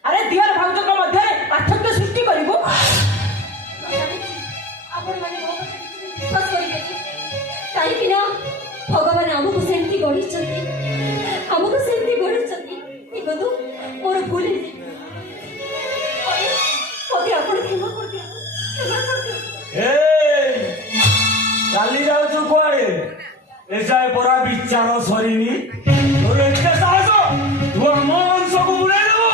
ଆରେ ଦିଅର ଭାଉଜଙ୍କ ମଧ୍ୟରେ ପାର୍ଥକ୍ୟ ସୃଷ୍ଟି କରିବୁ? ଆପଣମାନେ ମୋ କଥା କିଛି ବିଶ୍ୱାସ କରିବେନି କାହିଁକି ନା ଭଗବାନ ଆମକୁ ସେମିତି ଗଢ଼ିଛନ୍ତି। ଆମକୁ ସେମିତି ଗଢ଼ିଛନ୍ତି। ଦେଖନ୍ତୁ ମୋର ଭୁଲ ହେଇଛି ମତେ ଆପଣ କ୍ଷମା କରିଦିଅନ୍ତୁ। କ୍ଷମା କରିଦିଅନ୍ତୁ। ଚାଲି ଯାଉଛୁ କୁଆଡେ? ଏଯାଏ ପରା ବିଚାର ସରିନି। ତୋର ଏତେ ସାହସ ତୁ ଆମ ବଂଶକୁ ବୁଲେଇ ଦେବୁ?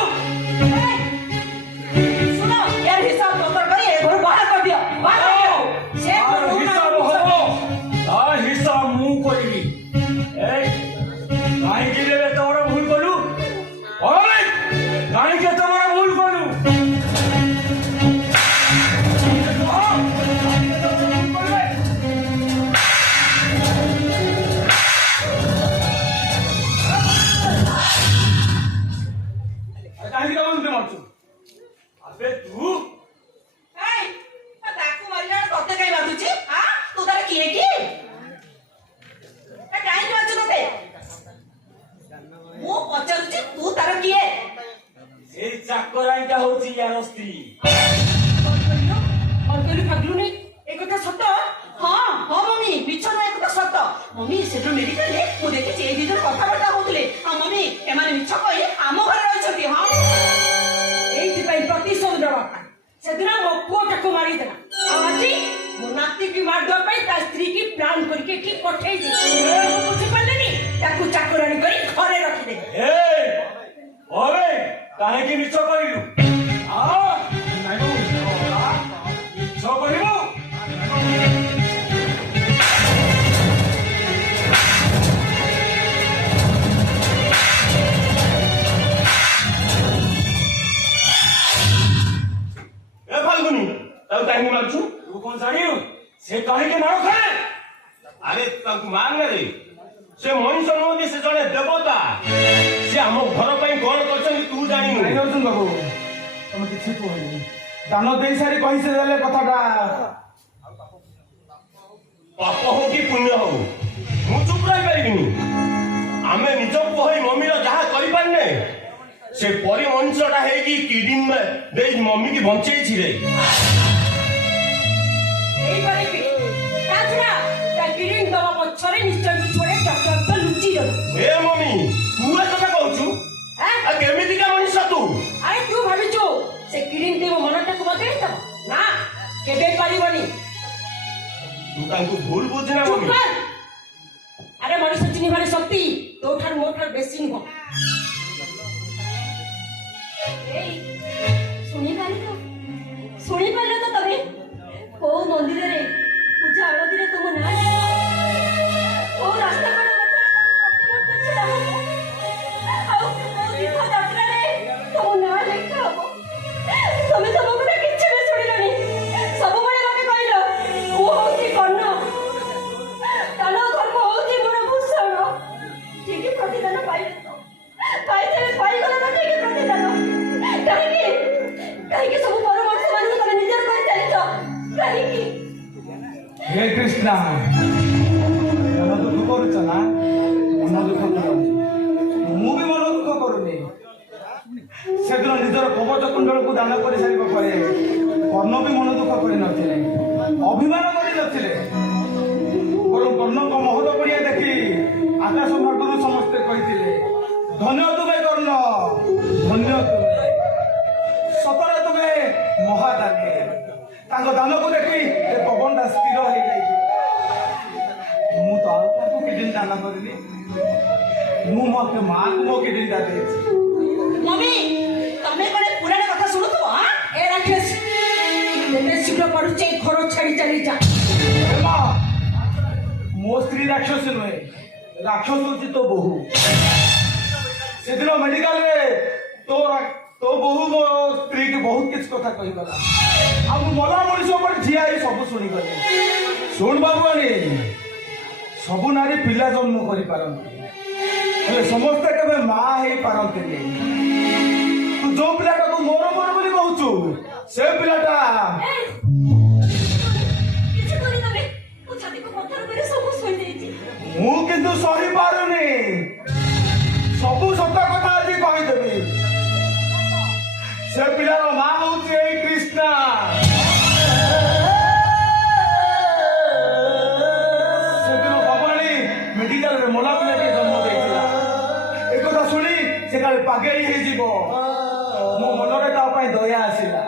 ଶୁଣ ୟାର ହିସାବ ପତ୍ର କରି ଏ ଘରୁ ବାହାର କରିଦିଅ। ସେ ହିସାବ ହବ ତା ହିସାବ ମୁଁ କରିବି। କାହିଁକି ରେ ଏତେ ବଡ ଭୁଲ କଲୁ? କାହିଁକି ଏତେ ବଡ ଭୁଲ କଲୁ? କାହିଁକି ଏମିତି ମାରୁଛୁ? ଆବେ ତୁ ତାକୁ ମାରିଲା ତତେ କାଇଁ ବାଜୁଛି? ତୁ ତାର କିଏ କି? କାହିଁକି ବାଜୁ ତତେ? ଚାକରାଇଟା ହଉଛି ୟାର ସ୍ତ୍ରୀ। ଭାବିଲୁନି ଏ କଥା ସତ? ହଁ ହଁ ମମି, ମିଛ ନୁହେଁ, ଏକଥା ସତ। ମମି ସେଠୁ ମେଡିକାଲରେ ମୁଁ ଦେଖିଛି ଏଇ ଦି ଜଣ କଥାବାର୍ତ୍ତା ହଉଥିଲେ। ଆଉ ମମି ଏମାନେ ମିଛ କହି ଆମ ଘରେ ରହିଛନ୍ତି। ହଁ এইଥିପାଇଁ ପ୍ରତିଶୋଧ ନେବା ପାଇଁ ସେଦିନ ମୋ ପୁଅଟାକୁ ମାରିଦେଲା, ଆଉ ଆଜି ମୋ ନାତିକି ମାରିଦେବା ପାଇଁ ତା ସ୍ତ୍ରୀକି ପ୍ଲାନ୍ କରିକି ଏଠି ପଠେଇ ଦେଇଛି। ମୁଁ ବୁଝିପାରିଲିନି, ତାକୁ ଚାକରାଣୀ କରି ଘରେ ରଖିଦେଲି। ଅବେ କାହିଁକି ମିଛ କହିଲୁ? ମିଛ କହିବୁ? ଏ ଫାଲଗୁନି ତାକୁ କାହିଁକି ମାରୁଛୁ? ତୁ କଣ ଜାଣିବୁ ସେ କାହିଁକି ମାର ଖାଏ? ଆରେ ତାଙ୍କୁ ମାରନା ରେ, ସେ ମଣିଷ ନୁହନ୍ତି, ସେ ଜଣେ ଦେବତା। ସେ ଆମ ଘର ପାଇଁ କଣ କରିଛନ୍ତି ତୁ ଜାଣିନୁ। ଅର୍ଜୁନ ବାବୁ ତମେ କିଛି କୁହନି, ଦାନ ଦେଇ ସାରି କହି ସେ ଦେଲେ କଥାଟା। ପାପ ହଉ କି ପୁଣ୍ୟ ହଉ ମୁଁ ଚୁପ ରହିପାରିବିନି। ଆମେ ନିଜ ପୁଅ ହେଇ ମମିର ଯାହା କରିପାରିନେ, ସେ ପରି ମଣିଷଟା ହେଇକି କିଡନୀ ଦେଇ ମମିକି ବଞ୍ଚେଇଛି ରେ। এইবারে তাছাড়া তা কিরিং দেওয়া পছরে নিশ্চয় কিছু ଗୋଟେ ଚକ୍ରାନ୍ତ ଲୁଚି ରହିଛି। ଏ ମମି ତୁ ଏ କଥା କହୁଛୁ? ଆଉ କେମିତିକା ମଣିଷ ତୁ? ଆରେ ତୁ ଭାବିଛୁ ସେ କିରିଂ ଦେବ ମନଟାକୁ ବଦଳେଇ ଦେବ? ନା, କେବେ ପାରିବନି। ତୁ ତାଙ୍କୁ ଭୁଲ ବୁଝିନା ଚୁପ୍ ମମି। କର। ଆରେ ମଣିଷ ଚିହ୍ନିବାର ଶକ୍ତି ତୋଠାରୁ ମୋଠାରୁ ବେଶୀ ନୁହଁ। ଶୁଣିପାରିଲ ତ ତମେ? କୋଉ ମନ୍ଦିରରେ ପୂଜା ଆଳତିରେ ତମ ନାଁ କୋଉ ରାସ୍ତା କଡ଼ ପ୍ରତିମୂର୍ତ୍ତି ଛିଡ଼ା ହବ, ଆଉ କୋଉ ତୀର୍ଥ ଯାତ୍ରାରେ ତମ ନାଁ ଲେଖା ହବ। ତମେ ତମ କଥା କିଛି ବି ଶୁଣିଲନି। ସବୁବେଳେ ମତେ କହିଲ ମୁଁ ହଉଛି କର୍ଣ୍ଣ, ଦାନ ଧର୍ମ ହଉଛି ମୋର ଭୂଷଣ। ଠିକ ପ୍ରତିଦାନ ପାଇଲେ ତ? ପାଇଗଲ ତ ଠିକ ପ୍ରତିଦାନ? କାହିଁକି କାହିଁକି ସବୁ ପର ମଣିଷ ମାନଙ୍କୁ ତମେ ନିଜର କରି ଚାଲିଛ? କାହିଁକି? ହେ କୃଷ୍ଣ, ମନ ଦୁଃଖ କରୁଛ ନା? ମନ ଦୁଃଖ କରୁନି, ମୁଁ ବି ମନ ଦୁଃଖ କରୁନି। ସେଦିନ ନିଜର କବଚ କୁଣ୍ଡଳକୁ ଦାନ କରି ସାରିବା ପରେ କର୍ଣ୍ଣ ବି ମନ ଦୁଃଖ କରିନଥିଲେ, ଅଭିମାନ କରିନଥିଲେ। ବରଂ କର୍ଣ୍ଣଙ୍କ ମହତ ପଡ଼ିଆ ଦେଖି ଆକାଶ ମାର୍ଗରୁ ସମସ୍ତେ କହିଥିଲେ ଧନ୍ୟ ତୁମେ କର୍ଣ୍ଣ, ଧନ୍ୟ ତୁମେ। ସତରେ ତୁମେ ମହାଦାନୀ। ତାଙ୍କ ଦାନକୁ ଦେଖି ଏ ପବନଟା ସ୍ଥିର ହେଇଯାଇଛି। ମୁଁ ତ ଆଉ କାହାକୁ କିଡନୀ ଦାନ କରିନି, ମୁଁ ମୋ ମାଆକୁ ମୋ କିଡନୀଟା ଦେଇଛି। ମମି ତମେ କଣ ପୁରାଣ କଥା ଶୁଣୁଥିବ? ଏ ରାକ୍ଷସ, ଯେତେ ଶୀଘ୍ର ପଡୁଛି ଏ ଘର ଛାଡି ଚାଲି ଯା। ଏ ମା, ମୋ ସ୍ତ୍ରୀ ରାକ୍ଷସ ନୁହେଁ, ରାକ୍ଷସ ହଉଛି ତୋ ବୋହୂ। ସେଦିନ ମେଡିକାଲରେ ତୋ ବୋହୂ ମୋ ସ୍ତ୍ରୀକି ବହୁତ କିଛି କଥା କହିଗଲା, ଆଉ ମୁଁ ମଲା ମଣିଷ ଉପରେ ଠିଆ ହେଇ ସବୁ ଶୁଣିଗଲି। ଶୁଣ ବାବୁଆଣୀ, ସବୁ ନାରୀ ପିଲା ଜନ୍ମ କରିପାରନ୍ତି, ହେଲେ ସମସ୍ତେ କେବେ ମା ହେଇପାରନ୍ତିନି। ତୁ ଯୋଉ ପିଲାଟାକୁ ମୋର ମୋର ବୋଲି କହୁଛୁ, ସେ ପିଲାଟା କିଛି କରି ତମେ ମୋ ଛାତିକୁ ପଥର କରି ସବୁ ଶୋଇଯାଇଛି। ମୁଁ କିନ୍ତୁ ସହିପାରୁନି। ସବୁ ସତ କଥା ଆଜି କହିଦେବି। ସେ ପିଲାର ନାଁ ହଉଛି ଏଇ କୃଷ୍ଣା। ସେଦିନ ଭବାନୀ ମେଡିକାଲରେ ମୋଲା ପିଲାଟିଏ ଜନ୍ମ ଦେଇଥିଲା। ଏକଥା ଶୁଣି ସେ କାଳେ ପାଗେଳି ହେଇଯିବ, ମୋ ମନରେ ତା ପାଇଁ ଦୟା ଆସିଲା।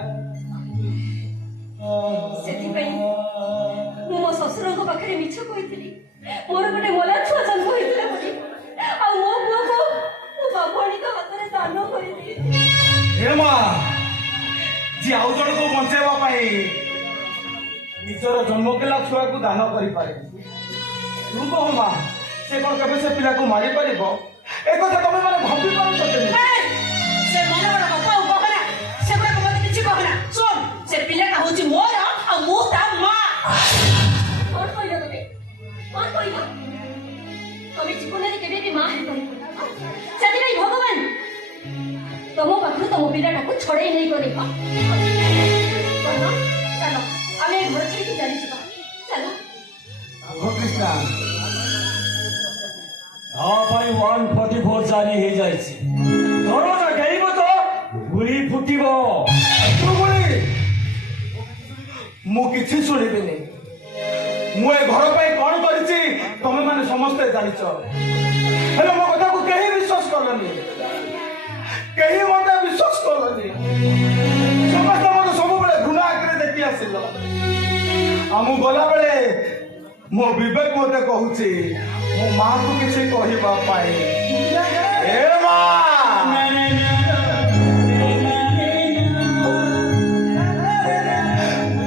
ସେଥିପାଇଁ ମୁଁ ମୋ ଶ୍ୱଶୁରଙ୍କ ପାଖରେ ମିଛ କହିଥିଲି ମୋର ଗୋଟେ ମଲା ଛୁଆ ଜନ୍ମ ହୋଇଥିଲା ବୋଲି, ଆଉ ମୋ ପୁଅକୁ ମୋ ବାବୁଆଣୀଙ୍କ ହାତରେ ଦାନ କରିଦେଇଥିଲି। ହେ ମା, ଯିଏ ଆଉ ଜଣକୁ ବଞ୍ଚେଇବା ପାଇଁ ନିଜର ଜନ୍ମ କଲା ଛୁଆକୁ ଦାନ କରିପାରେ, ତୁ କହ ମା, ସେ କଣ କେବେ ସେ ପିଲାକୁ ମାରିପାରିବ? ଏକଥା ତମେ ମାନେ ଭାବି ପାରୁଛ କେମିତି? ସେ ମନ ବଡ କଥା ଆଉ କହନା, ସେଗୁଡାକ ମତେ କିଛି କହନା। ଶୁଣ, ସେ ପିଲାଟା ହଉଛି ମୋର ଆଉ ମୁଁ ତା ମା। କଣ କହିଲ ତମେ? କଣ କହିଲ? ତମେ ଜୀବନରେ କେବେ ବି ମା ହେଇପାରିବ। ସେଥିପାଇଁ ଭଗବାନ ତମ ପାଖରୁ ତମ ପିଲାଟାକୁ ଛଡେଇ ନେଇଗଲେ। ଚାଲ ଆମେ ଏ ଘର ଛାଡ଼ିକି ଚାଲିଯିବା। ଚାଲ। ହେ କୃଷ୍ଣା, ତା ପାଇଁ 144 ଜାରି ହେଇଯାଇଛି। ଦରଜା ଡେଇବ ତ ଗୁଳି ଗୁଳି ଫୁଟିବ। ତୁ ଗୁଳି ମୁଁ କିଛି ଶୁଣିବିନି। ମୁଁ ଏ ଘର ପାଇଁ କଣ କରିଛି ତମେ ମାନେ ସମସ୍ତେ ଜାଣିଛ, ହେଲେ ମୋ କଥାକୁ କେହି ବିଶ୍ୱାସ କଲନି, କେହି ମତେ ବିଶ୍ୱାସ କଲନି। ସମସ୍ତେ ମତେ ସବୁବେଳେ ଘୃଣା ଆଖିରେ ଦେଖି ଆସିଲ। ଆଉ ମୁଁ ଗଲାବେଳେ ମୋ ବିବେକ ମତେ କହୁଛି ମୋ ମାଆକୁ କିଛି କହିବା ପାଇଁ। ଏ ମା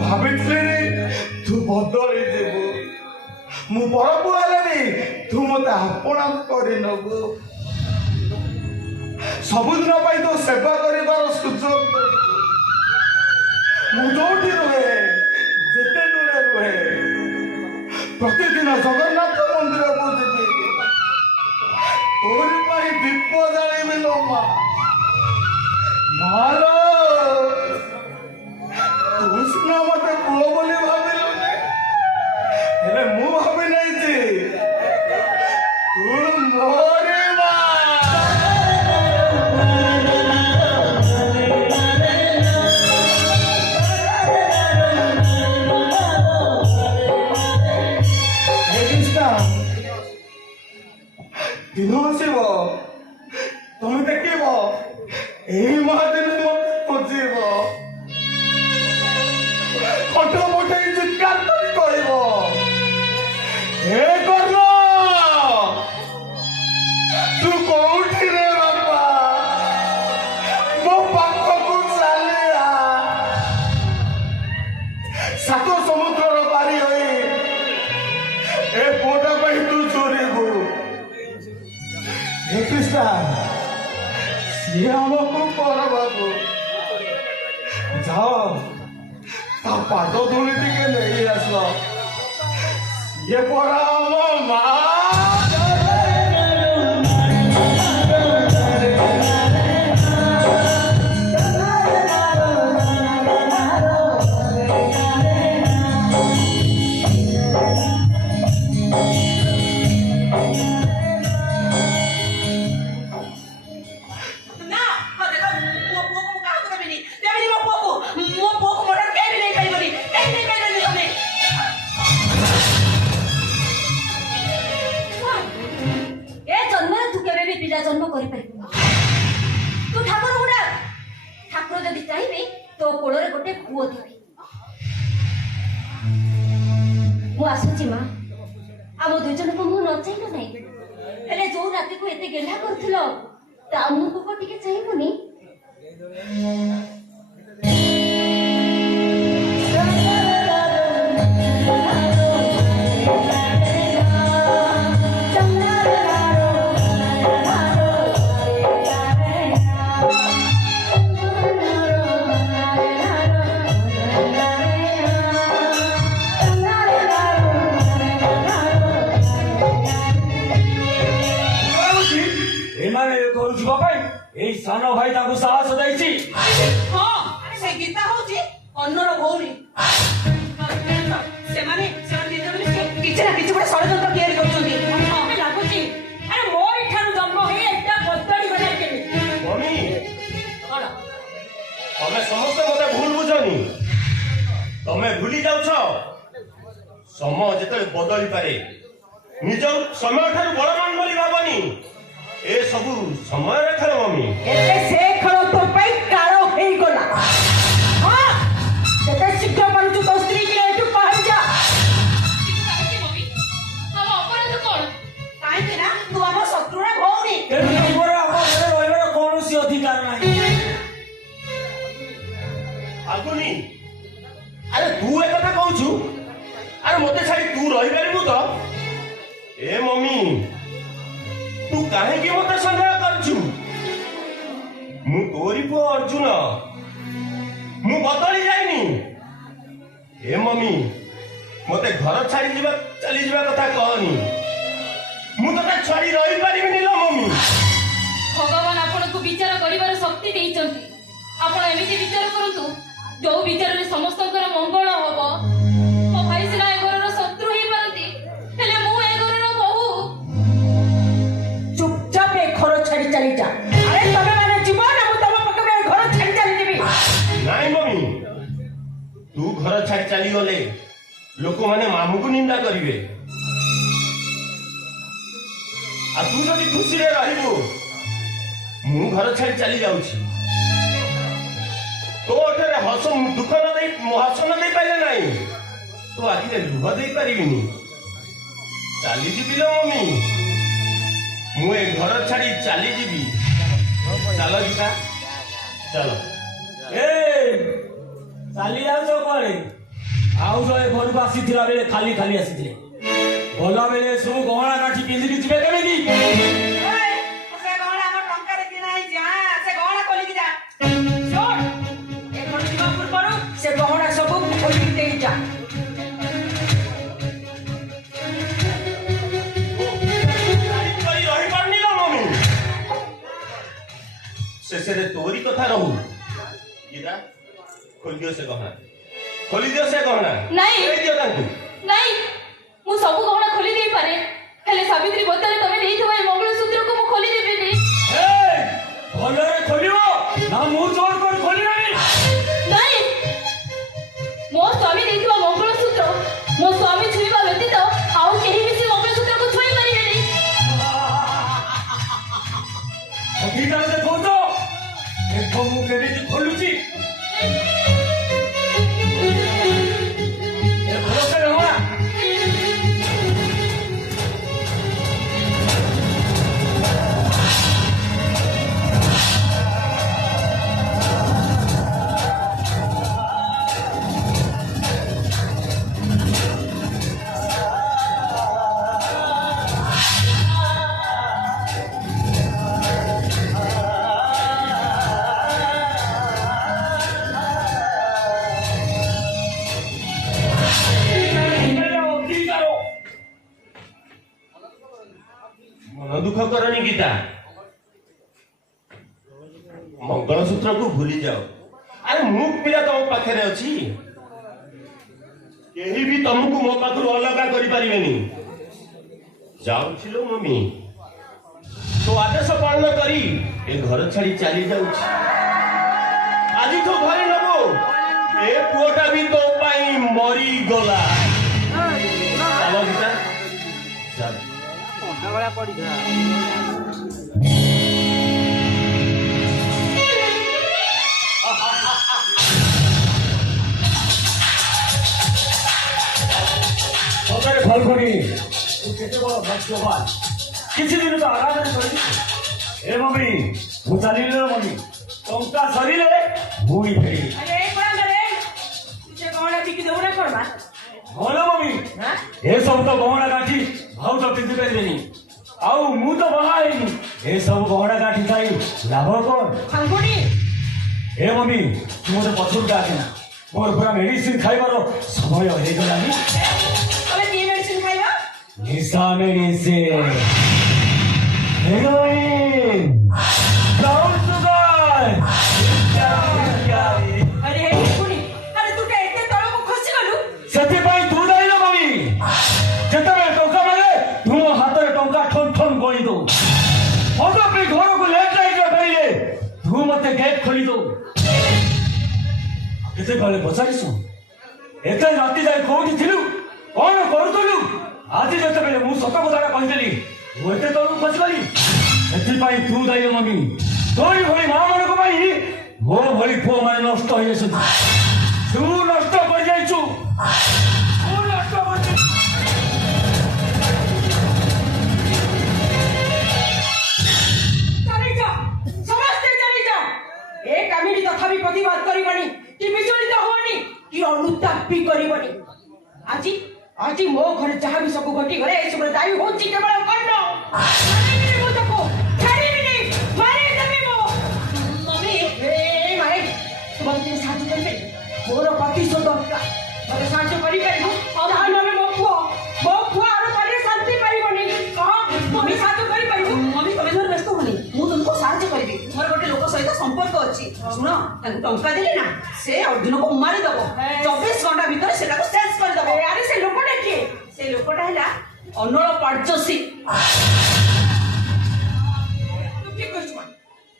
ଭାବିଥିଲି ତୁ ବଦଳି ଯିବୁ, ମୁଁ ପରକୁ ହେଲେନି ତୁ ମତେ ଆପଣା କରିନବୁ, ସବୁଦିନ ପାଇଁ ତୋ ସେବା କରିବାର ସୁଯୋଗ ଦେବୁ। ମୁଁ ଯୋଉଠି ରୁହେ, ଯେତେ ଦୂରେ ରୁହେ, ପ୍ରତିଦିନ ଜଗନ୍ନାଥ ମନ୍ଦିରକୁ ଯିବି, ତୋରି ପାଇଁ ଦୀପ ଜାଳିବି ଲୋ ମା। ମାଲୋ ତୁ ସିନା ମତେ ପୁଅ ବୋଲି ଭାବିଲୁନି, ହେଲେ ମୁଁ ଭାବି ନେଇଛି ତୁ ମୋରି ମା। ଦିନ ଆସିବ ତମେ ଦେଖିବ ଏହି ମହାଦିନ ଖୋଜିବ, କଣ୍ଠ ମୁଠେଇ ଚିତ୍କାର କରି କହିବ ହେ କର୍ଣ୍ଣ ତୁ କୋଉଠି ରେ ବାପା, ମୋ ପାଖକୁ ଚାଲି ଆ। ସାତ ସମୁଦ୍ରର ପାରି ହୋଇ ଏ ପୁଅଟା ପାଇଁ ତୁ ଚୋରିବୁ। हे कृष्णा ସିଏ ଆମକୁ ପର ବାବୁ, ଯାଅ ତା ପାଦ ଧୂଳି ଟିକେ ନେଇ ଆସ, ସିଏ ପରା ଆମ ମା। जन्म कर तू ठाकुर गुड़ा ठाकुर जदि चाहिए तो कोल गोटे पुओ देवी। मु आसुची माँ आम दुई जन को मुझे न चाहिए ना हेले जो रात को एते गेला करथिल ता मुह को टिके चाहिबुनी। सान भाई साहस देछि। हाँ से गीता होची अन्नर भौणी से माने किछि ना किछि बडा षडयंत्र तैयारी करछन्ती। मते लागुची अरे मोर ठानु जन्म हे एकटा बदली बना के मम्मी कोन तमे समस्त मते भूल बुझनी, तमे भूली जाउछ समय जेते बदली पारे, निज समय ठाରୁ बळमान बोली भाबनी, ए सबु समय रे खेल मम्मी। एते से खेल तो पई कालो हेई गला। हां जते शीघ्र परछु तो स्त्री के एटु बाहर जा। काहे मम्मी हम अपराध कोन काहे के ना तू हम शत्रुरा भौणी ए नंबर हम घरे रहबार कोनोसी अधिकार नाही। आगुनी अरे तू ए कथा कहूछु, अरे मते छाड़ी तू रहि परिबु तो। ए मम्मी तू काहे की मते संदेह करछु, मु तोरी पो अर्जुन, मु बदली जाइनी। ए मम्मी मते घर छाड़ी जीवा चली जीवा कथा कहनी, मु तते छाड़ी रहि परिबिनी लो मम्मी। भगवान आपन को विचार करिवार शक्ति देइचंती, आपन एमिति विचार करंतु जो विचार रे समस्तकर मंगल होबो। मो भाई सिना ए घरर शत्रु ही परंती, हेले मु ए घरर बहु। चुपचाप ए घर छाड़ी चली जा। अरे तमे माने जीवन मु तम पक में घर छाड़ी ଚାଲିଗଲେ ଲୋକମାନେ ମାମୁଁକୁ ନିନ୍ଦା କରିବେ। ଆଉ ତୁ ଯଦି ଖୁସିରେ ରହିବୁ ମୁଁ ଘର ଛାଡି ଚାଲି ଯାଉଛି। ତୋ ଓଠରେ ହସ ଦୁଃଖ ନ ଦେଇ ହସ ନ ଦେଇପାରିଲେ ନାହିଁ, ତୋ ଆଖିରେ ଲୁହ ଦେଇପାରିବିନି। ଚାଲିଯିବି ଲୋ ମମି, ମୁଁ ଏ ଘର ଛାଡି ଚାଲିଯିବି। ଚାଲ ଗୀତା ଚାଲ। ଏ ଚାଲି ଯାଉଛ କୁଆଡେ? ଆଉ ଏ ଘରକୁ ଆସିଥିଲା ବେଳେ ଖାଲି ଖାଲି ଆସିଥିଲେ, ଗଲା ବେଳେ ସବୁ ଗହଣା କାଠି ପିନ୍ଧିକି ଯିବେ କେମିତି? ସେ ଗହଣା ଆମ ଟଙ୍କାରେ କିଣା ହେଇଛି। ସେ ଗହଣା ଖୋଲିକି ଯା। ଶୁଣ, ଏ ଘର ଯିବା ପୂର୍ବରୁ ସେ ଗହଣା ସବୁ ଖୋଲିକି ଦେଇ ଯା। ରହିପାରୁନି ଲୋ ମମି, ଶେଷରେ ତୋରି କଥା ରହୁ। ଗୀତା ଖୋଲିଦିଅ ସେ ଗହଣା, ଖୋଲିଦିଅ ସେ ଗହଣା। ନାଇଁ। ଦିଅ ତାଙ୍କୁ। ନାଇଁ, ମୁଁ ସବୁ ଗହଣା ଖୋଲି ଦେଇପାରେ, ହେଲେ ସାବିତ୍ରୀ ବୋତଲରେ ତମେ ଦେଇଥିବା ଏ ମଙ୍ଗଳସୂତ୍ରକୁ ମୁଁ ଖୋଲି ଦେବିନି। ଭଲରେ ଖୋଲିବ ନା ମୁଁ ଜୋର କରି ଖୋଲିବି? ନାଇଁ, ମୋ ସ୍ୱାମୀ ଦେଇଥିବା ମଙ୍ଗଳସୂତ୍ର ମୋ ସ୍ୱାମୀ ଛୁଇଁବା ବ୍ୟତୀତ ଆଉ କେହି ବି ସେ ମଙ୍ଗଳସୂତ୍ରକୁ ଛୁଇଁ ପାରିବେନି। ଅଧିକାର ଦେଖାଉଛ, ଦେଖ ମୁଁ କେମିତି ଖୋଲୁଛି। ମନ ଦୁଃଖ କରନି ଗୀତା, ମଙ୍ଗଳସୂତ୍ରକୁ ଭୁଲି ଯାଅ। ଆରେ ମୁଁ ପିଲା ତମ ପାଖରେ ଅଛି, କେହି ବି ତମକୁ ମୋ ପାଖରୁ ଅଲଗା କରିପାରିବେନି। ଯାଉଛି ଲୋ ମମି, ତୋ ଆଦେଶ ପାଳନ କରି ଏ ଘର ଛାଡି ଚାଲି ଯାଉଛି। ଆଜିଠୁ ଘରେ ନେବୁ, ଏ ପୁଅଟା ବି ତୋ ପାଇଁ ମରିଗଲା। ଚାଲ ଗୀତା ଚାଲ। ଫଲଗୁନି ତୁ କେତେ ବଡ଼ ଭାଗ୍ୟବାନ, କିଛି ଦିନ ତ ଆରାମରେ କରିବି। ଏ ମମି ମୁଁ ଚାଲିଲି ଲୋ ମମି, ଟଙ୍କା ସରିଲେ ପୁଣି ଫେରିବି। ଆରେ ପଳାଙ୍ଗରେ ସେ ଗହଣା ବିକି ଦେବୁ ନା କଣ? ଭଲ ମମି, ଏସବୁ ତ ଗହଣା କାଠି ଭାଉଜ ପିନ୍ଧି ପାରିବେନି, ଆଉ ମୁଁ ତ ବାହା ହେଇନି, ଏସବୁ ଗହଣା କାଠି ଥାଇ ଲାଭ କଣ? ଖାଙ୍ଗୁଣି ଏ ମମି ତୁ ମୋତେ ପଛରୁ ଡାକେନା, ମୋର ପୁରା ମେଡିସିନ ଖାଇବାର ସମୟ ହେଇଗଲାଣି। ତମେ କି ମେଡିସିନ ଖାଇବ? ନିଶା ମେଡିସିନ, ହେରୋଇନ, ବ୍ରାଉନ ସୁଗାର। ଆରେ ଖାଙ୍ଗୁଣି, ଆରେ ତୁ ଏତେ ତଳକୁ ଖସିଗଲୁ। ସେଥିପାଇଁ ତୁ ଦାୟୀ ଲୋ ମମି, ଯେତେବେଳେ ଟଙ୍କା ମାଗେ ତୁ ମୋ ହାତରେ ଟଙ୍କା ଠନ ଠନ ଗଣି ଦଉ। ଅଟୋ ପାଇଁ ଘରକୁ ଲେଟ୍ ନାଇଟ୍ରେ ଫେରିଲେ ତୁ ମତେ ଗେଟ୍ ଖୋଲି ଦଉ। କେତେବେଳେ ପଚାରିଛୁ ଏତେ ରାତି ଯାଇ କୋଉଠି ଥିଲୁ, କଣ କରୁଥିଲୁ? ଆଜି ଯେତେବେଳେ ମୁଁ ସତ କଥାଟା କହିଦେଲି ତୁ ଏତେ ତଳକୁ ଖସିଗଲି। ସେଥିପାଇଁ ତୁ ଦାୟୀ ମମି, ତୋରି ଭଳି ମା ମାନଙ୍କ ପାଇଁ ମୋ ଭଳି ପୁଅ ମାନେ ନଷ୍ଟ ହେଇଯାଇଛନ୍ତି। ତୁ ନଷ୍ଟ କରିଯାଇଛୁ, ତୁ ନଷ୍ଟ କରିଯାଇଛୁ। ଚାଲିଯାଅ, ସମସ୍ତେ ଚାଲିଯାଅ। ଏ କାମିনী ତଥାପି ପ୍ରତିବାଦ କରିବନି କି ବିଚଳିତ ହବନି କି ଅନୁତାପ ବି କରିବନି। ଆଜି ଆଜି ମୋ ଘରେ ଯାହା ବି ସବୁ ଘଟିଗଲେ ଏସବୁର ଦାୟୀ ହଉଛି କେବଳ କର୍ଣ୍ଣ। ଛାଡ଼ିବିନି ମୁଁ ତାକୁ, ଛାଡ଼ିବିନି, ମାରିଦେବି ମୁଁ। ମମି, ମାରେ ତୁ ମୋତେ ଟିକେ ସାହାଯ୍ୟ କରିପାରିବୁ? ମୋର ପ୍ରତିଶୋଧ ଦରକାର, ମୋତେ ସାହାଯ୍ୟ କରିପାରିବୁ? ତାହେଲେ ମୋ ପୁଅ ଆର ପାରିରେ ଶାନ୍ତି ପାଇବନି। କହ, ମମି ସାହାଯ୍ୟ କରିପାରିବୁ? ମମି ତମେ ଧର ବ୍ୟସ୍ତ ହୁଅନି, ମୁଁ ତୁମକୁ ସାହାଯ୍ୟ କରିବି। ମୋର ଗୋଟେ ଲୋକ ସହିତ ସମ୍ପର୍କ ଅଛି। ଶୁଣ, ତାଙ୍କୁ ଟଙ୍କା ଦେଲି ନା, ସେ ଅର୍ଜୁନକୁ ମାରିଦବ। 24 ଘଣ୍ଟା ଭିତରେ ସେଟାକୁ ଶେଷ କରିଦବ। ଆରେ ସେ ଲୋକଟା କିଏ? ସେ ଲୋକଟା ହେଲା ଅନଳ ପାର୍ଯ୍ୟସୀ। ତୁ କିଏ କହିଛୁ?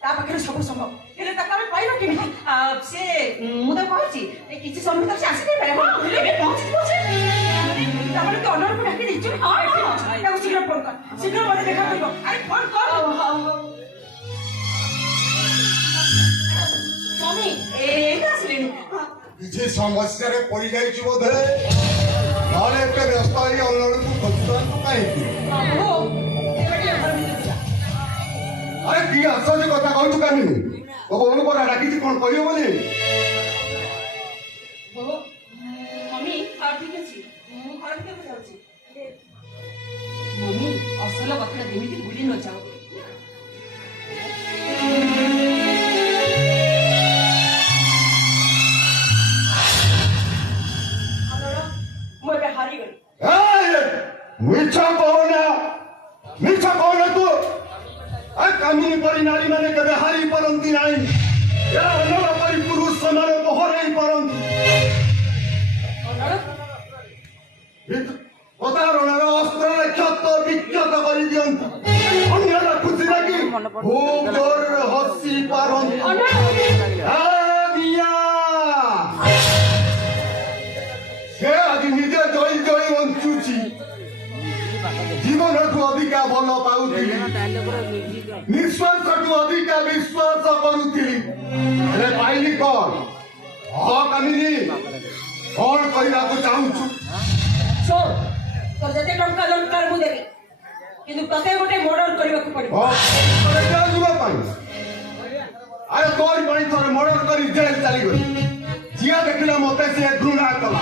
ତା ପାଖରେ ସବୁ ସମ୍ଭବ, ହେଲେ ତାକୁ ଆମେ ପାଇବ କେମିତି ସେ ମୁଁ ତ କହୁଛି ଏ କିଛି ସମୟ ଭିତରେ ସେ ଆସିଯାଇପାରେ ହଁ ଏବେ ପହଞ୍ଚିଯିବ ସେ ତାପରେ ତୁ ଅନରକୁ ଡାକି ଦେଇଛୁ ହଁ ତାକୁ ଶୀଘ୍ର ଫୋନ କର ଶୀଘ୍ର ମୋତେ ଦେଖା କରିବ ଆରେ ଫୋନ କର ମମି ଏଇଟା ଆସିଲେଣି କିଛି ସମସ୍ୟାରେ ପଡ଼ିଯାଇଛି ବୋଧେ ନହେଲେ ଏତେ ବ୍ୟସ୍ତ ହେଇ ଅନଳକୁ ଖୋଜୁଥାନ୍ତୁ କାହିଁକି? ଆରେ କି ଆଶ୍ଚର୍ଯ୍ୟ କଥା କହୁଛୁ କାହିଁକି ତୋ ବୋଉକୁ ପରା ଡାକିଛି କଣ କହିବ ବୋଲି? ମମି ଠିକ ଅଛି ମୁଁ ଘର ଭିତରକୁ ଯାଉଛି ମମି ଅସଲ କଥାଟା ଯେମିତି ଭୁଲି ନ ଯାଉ ମୁଁ ଏବେ ହାରିଗଲି ମିଛ କହନା ତୁ କାମିনী ପରି ନାରୀ ମାନେ କେବେ ହାରି ପାରନ୍ତି ନାହିଁ ଅନଳ ପରି ପୁରୁଷ ସେମାନଙ୍କୁ ହରାଇ ପାରନ୍ତି ପ୍ରତାରଣାର ଅସ୍ତ୍ରରେ କ୍ଷତ ବିକ୍ଷତ କରିଦିଅନ୍ତି ଅନ୍ୟର ଖୁସି ଲାଗି ଖୁବ୍ ଜୋରରେ ହସି ପାରନ୍ତି ସେ ଆଜି ନିଜେ ଜଳି ଜଳି ବଞ୍ଚୁଛି ଜୀବନଠୁ ଅଧିକା ଭଲ ପାଉଥିଲି ନିଶ୍ୱାସଠୁ ଅଧିକା ବିଶ୍ୱାସ କରୁଥିଲି ହେଲେ ପାଇଲି କଣ କାମିନୀ କଣ କରିବାକୁ ଚାହୁଁଛୁ? ଶୁଣ ତୋର ଯେତେ ଟଙ୍କା ଦରକାର ମୁଁ ଦେବି କିନ୍ତୁ ତତେ ଗୋଟେ ମର୍ଡର କରିବାକୁ ପଡିବ ଯିବା ପାଇଁ ଆରେ ତୋରି ପାଇଁ ଥରେ ମର୍ଡର କରି ଜେଲ ଚାଲିଗଲି ଯିଏ ଦେଖିଲା ମତେ ସିଏ ଘୃଣା କଲା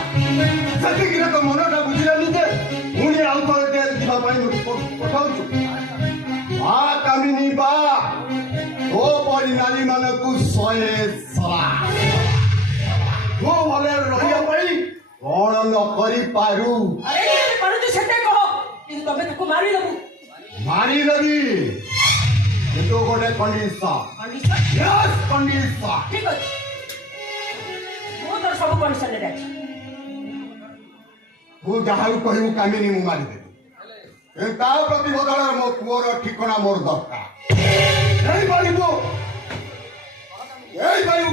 ସେତିକିରେ ତ ମନଟା ବୁଝିଲାନି ଯେ ପୁଣି ଆଉ ଥରେ ଜେଲ ଯିବା ପାଇଁ ପଠାଉଛୁ କାମିନୀ ବା ତୋ ପରି ନାରୀ ମାନଙ୍କୁ 100 ସରା ତୁ ଭଲରେ ରହିବା ପାଇଁ କଣ ନ କରିପାରୁ? ଆରେ କରୁଛୁ ସେଟା କହ କିନ୍ତୁ ତମେ ତାକୁ ମାରିଦେବୁ ମାରିଦେବି କିନ୍ତୁ ଗୋଟେ କଣ୍ଡିସନ ଠିକ ଅଛି ମୁଁ ତୋର ସବୁ କଣ୍ଡିସନରେ ଅଛି ତୁ ଯାହାକୁ କହିବୁ କାମିନୀ ମୁଁ ମାରିଦେବି ତା ପ୍ରତି ବଦଳରେ ମୋ ପୁଅର ଠିକଣା ମୋର ଦରକାର ହେଇପାରିବୁ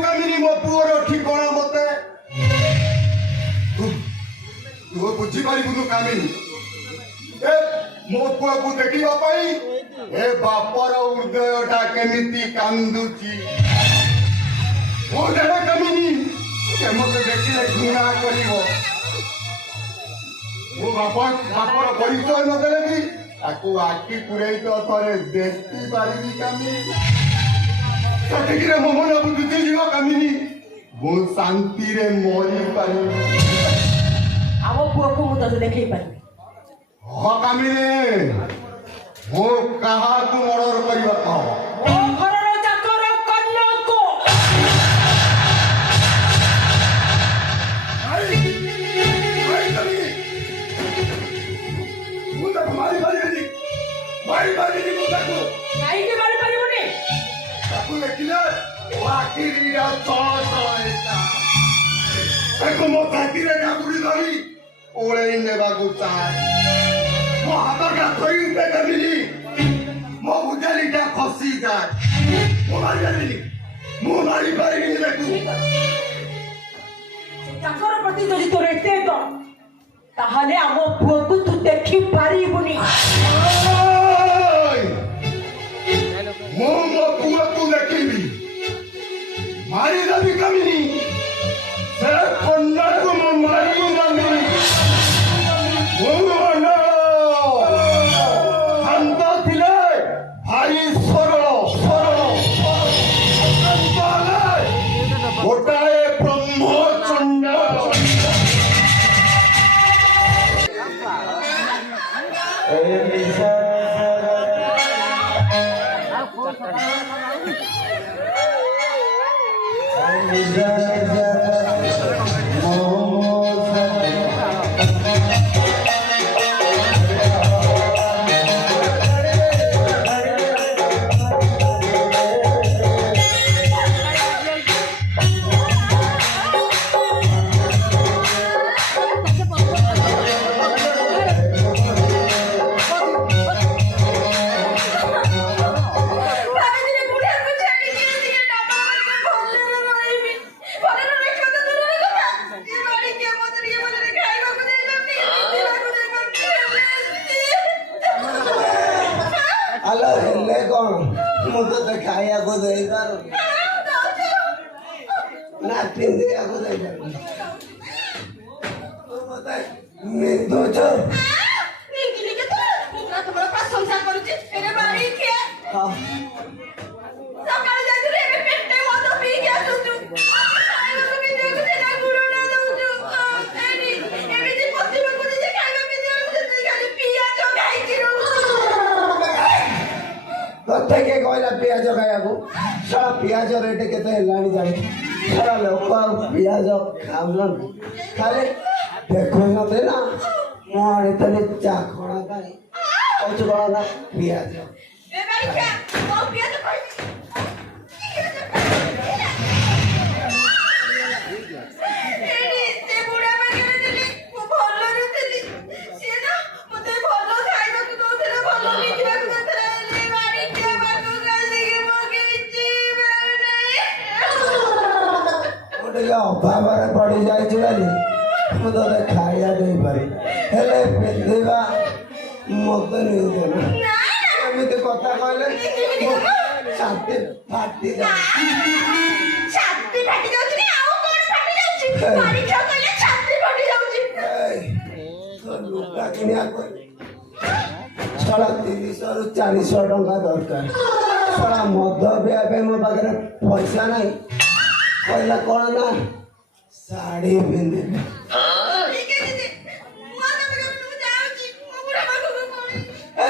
କାମିନୀ ମୋ ପୁଅର ଠିକଣା ମତେ ତୁ ବୁଝିପାରିବୁନୁ କାମିନୀ ମୋ ପୁଅକୁ ଦେଖିବା ପାଇଁ ଏ ବାପର ହୃଦୟଟା କେମିତି କାନ୍ଦୁଛି ମୋ ଦେହ କାମିନୀ ସେ ମତେ ଦେଖିଲେ ଘୃଣା କରିବ ମୋ ବାପର ପରିଚୟ ନଦେଲେ ବି ତାକୁ ଆଖି ପୁରେଇ ତ ଥରେ ଦେଖି ପାରିବି କାମିନୀ ସେଠିକିରେ ମୋ ମନ ବୁଝୁଛି ଯିବ କାମିନୀ ମୁଁ ଶାନ୍ତିରେ ମରିପାରିବି ଆମ ପୁଅକୁ ମୁଁ ତତେ ଦେଖେଇ ପାରିବି କାମିନୀ ମୁଁ କାହାକୁ ମର୍ଡର କରିବାକୁ ହବ ମୋ ଘରର ଚାକର କନ୍ୟାକୁ ମୁଁ ତାକୁ ମାରିପାରିବିନି ମୁଁ ତାକୁ କାହିଁକି ମାରିପାରିବୁନି ତାକୁ ଦେଖିଲେ ଆଖିର ଚଳ ତାକୁ ମୋ ଛାତିରେ କାକୁଡ଼ି ଧରି ଓଳେଇ ନେବାକୁ ଚାହେଁ ମୋ ହାତଟା ଧରି କାମିନୀ ମୋ ଉଜାଲିଟା ଖସିଯାଏ ମୁଁ ମାରିପାରିବିନି ତାକୁ ଚାକର ପ୍ରତି ଯଦି ତୋର ଏତେ ଡର ତାହେଲେ ଆମ ପୁଅକୁ ତୁ ଦେଖି ପାରିବୁନି ମୁଁ ମୋ ପୁଅକୁ ଦେଖିବି ମାରିଦେବି କାମିନୀ ସେ କନ୍ୟାକୁ ମୁଁ ମାରିବି ଶାନ୍ତ ଥିଲେ ଭାରି ସରଳ ଗୋଟାଏ ବ୍ରହ୍ମଚଣ୍ଡ ମୁଁ ତତେ ଖାଇବାକୁ ଦେଇପାରୁନି ନା ପିନ୍ଧିବାକୁ ଦେଇପାରୁନି ତୁ ମତେ ନିନ୍ଦୁଛୁ ପ୍ରଶଂସା କରୁଛି ଏବେ ବାড়ি କିଏ ହଁ ସକାଳେ ଯାଇଥିଲି ଏବେ ପେଟେ ମଦ ପିଇକି ଆସୁଛୁ ଖାଇବାକୁ ପିଇବାକୁ ସେଟା ଗୁରୁଣା ଦଉଛୁ ଏମିତି ପଶିବାକୁ ଯେ ଖାଇବା ପିଇବାକୁ ଖାଲି ପିଆଜ ଖାଇକି ରହୁଛୁ ତତେ କିଏ କହିଲା ପିଆଜ ଖାଇବାକୁ ସାରା ପିଆଜ ରେଟ୍ କେତେ ହେଲାଣି ଜାଣି ସାରା ଲୋକ ଆଉ ପିଆଜ ଖାଉନାହାନ୍ତି ଖାଲି ଦେଖୁଛନ୍ତି ନା ମୁଁ ଆଣିଥିଲି ଚାଖଣା ପାଇଁ କହୁଛୁ କଣ ନା ପିଆଜ ଏ ବାড়ি କିଏ ମୋ ପିଆଜ ଖାଇକି ସେ ବୁଢା ପାଖରେ ଥିଲି ମୁଁ ଭଲରେ ଥିଲି ସିଏ ନା ମତେ ଭଲ ଖାଇବାକୁ ଦଉଥିଲା ଭଲ ପିନ୍ଧିବାକୁ ଦଉଥିଲା ହେଲେ ବାড়ି କିଏ ପାଖକୁ ଆସିକି ମୋ କିଛି ମିଳୁନାହିଁ ମୁଁ ଟିକେ ଅଭାବରେ ପଡ଼ି ଯାଇଛି ବୋଲି ମୁଁ ତତେ ଖାଇବା ଦେଇପାରି ହେଲେ ପିନ୍ଧିବା ମତେ ନେଇଦେଲା ଏମିତି କଥା କହିଲେ ମୋ ଛାତି ଫାଟି ଛାତି ଫାଟି ଯାଉଛି ନା ଆଉ କଣ ଫାଟି ଯାଉଛି ବାড়ି କିଏ କହିଲେ ଛାତି ଫାଟି ଯାଉଛି ଲୁଗା କିଣିବାକୁ ଛଡ଼ା 300 ରୁ 400 ଟଙ୍କା ଦରକାର ଛଡ଼ା ମଦ ପିଇବା ପାଇଁ ମୋ ପାଖରେ ପଇସା ନାହିଁ କହିଲା କଣ ନା ଶାଢ଼ୀ ପିନ୍ଧିବି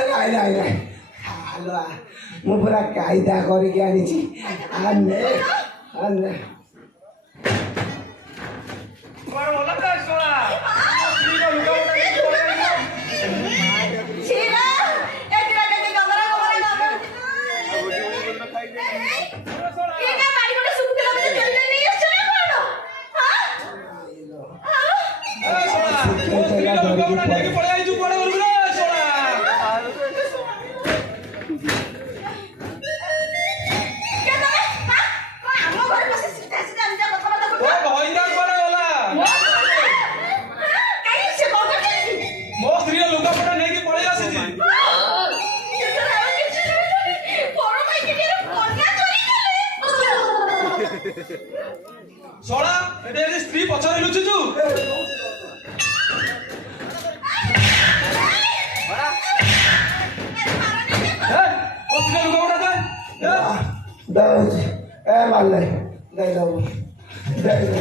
ନାଇଁ ନାଇଁ ନାଇଁ ହାଲୁଆ ମୁଁ ପୁରା କାଇଦା କରିକି ଆଣିଛି ଆନେ ଆନେ ଶଳା ଏଠି ସ୍ତ୍ରୀ ପଛରେ ଲୁଚିଛୁ ଦଉଛି ଏ ମାରିଲେ ଦେଇଦବୁ ଦେଇଦବୁ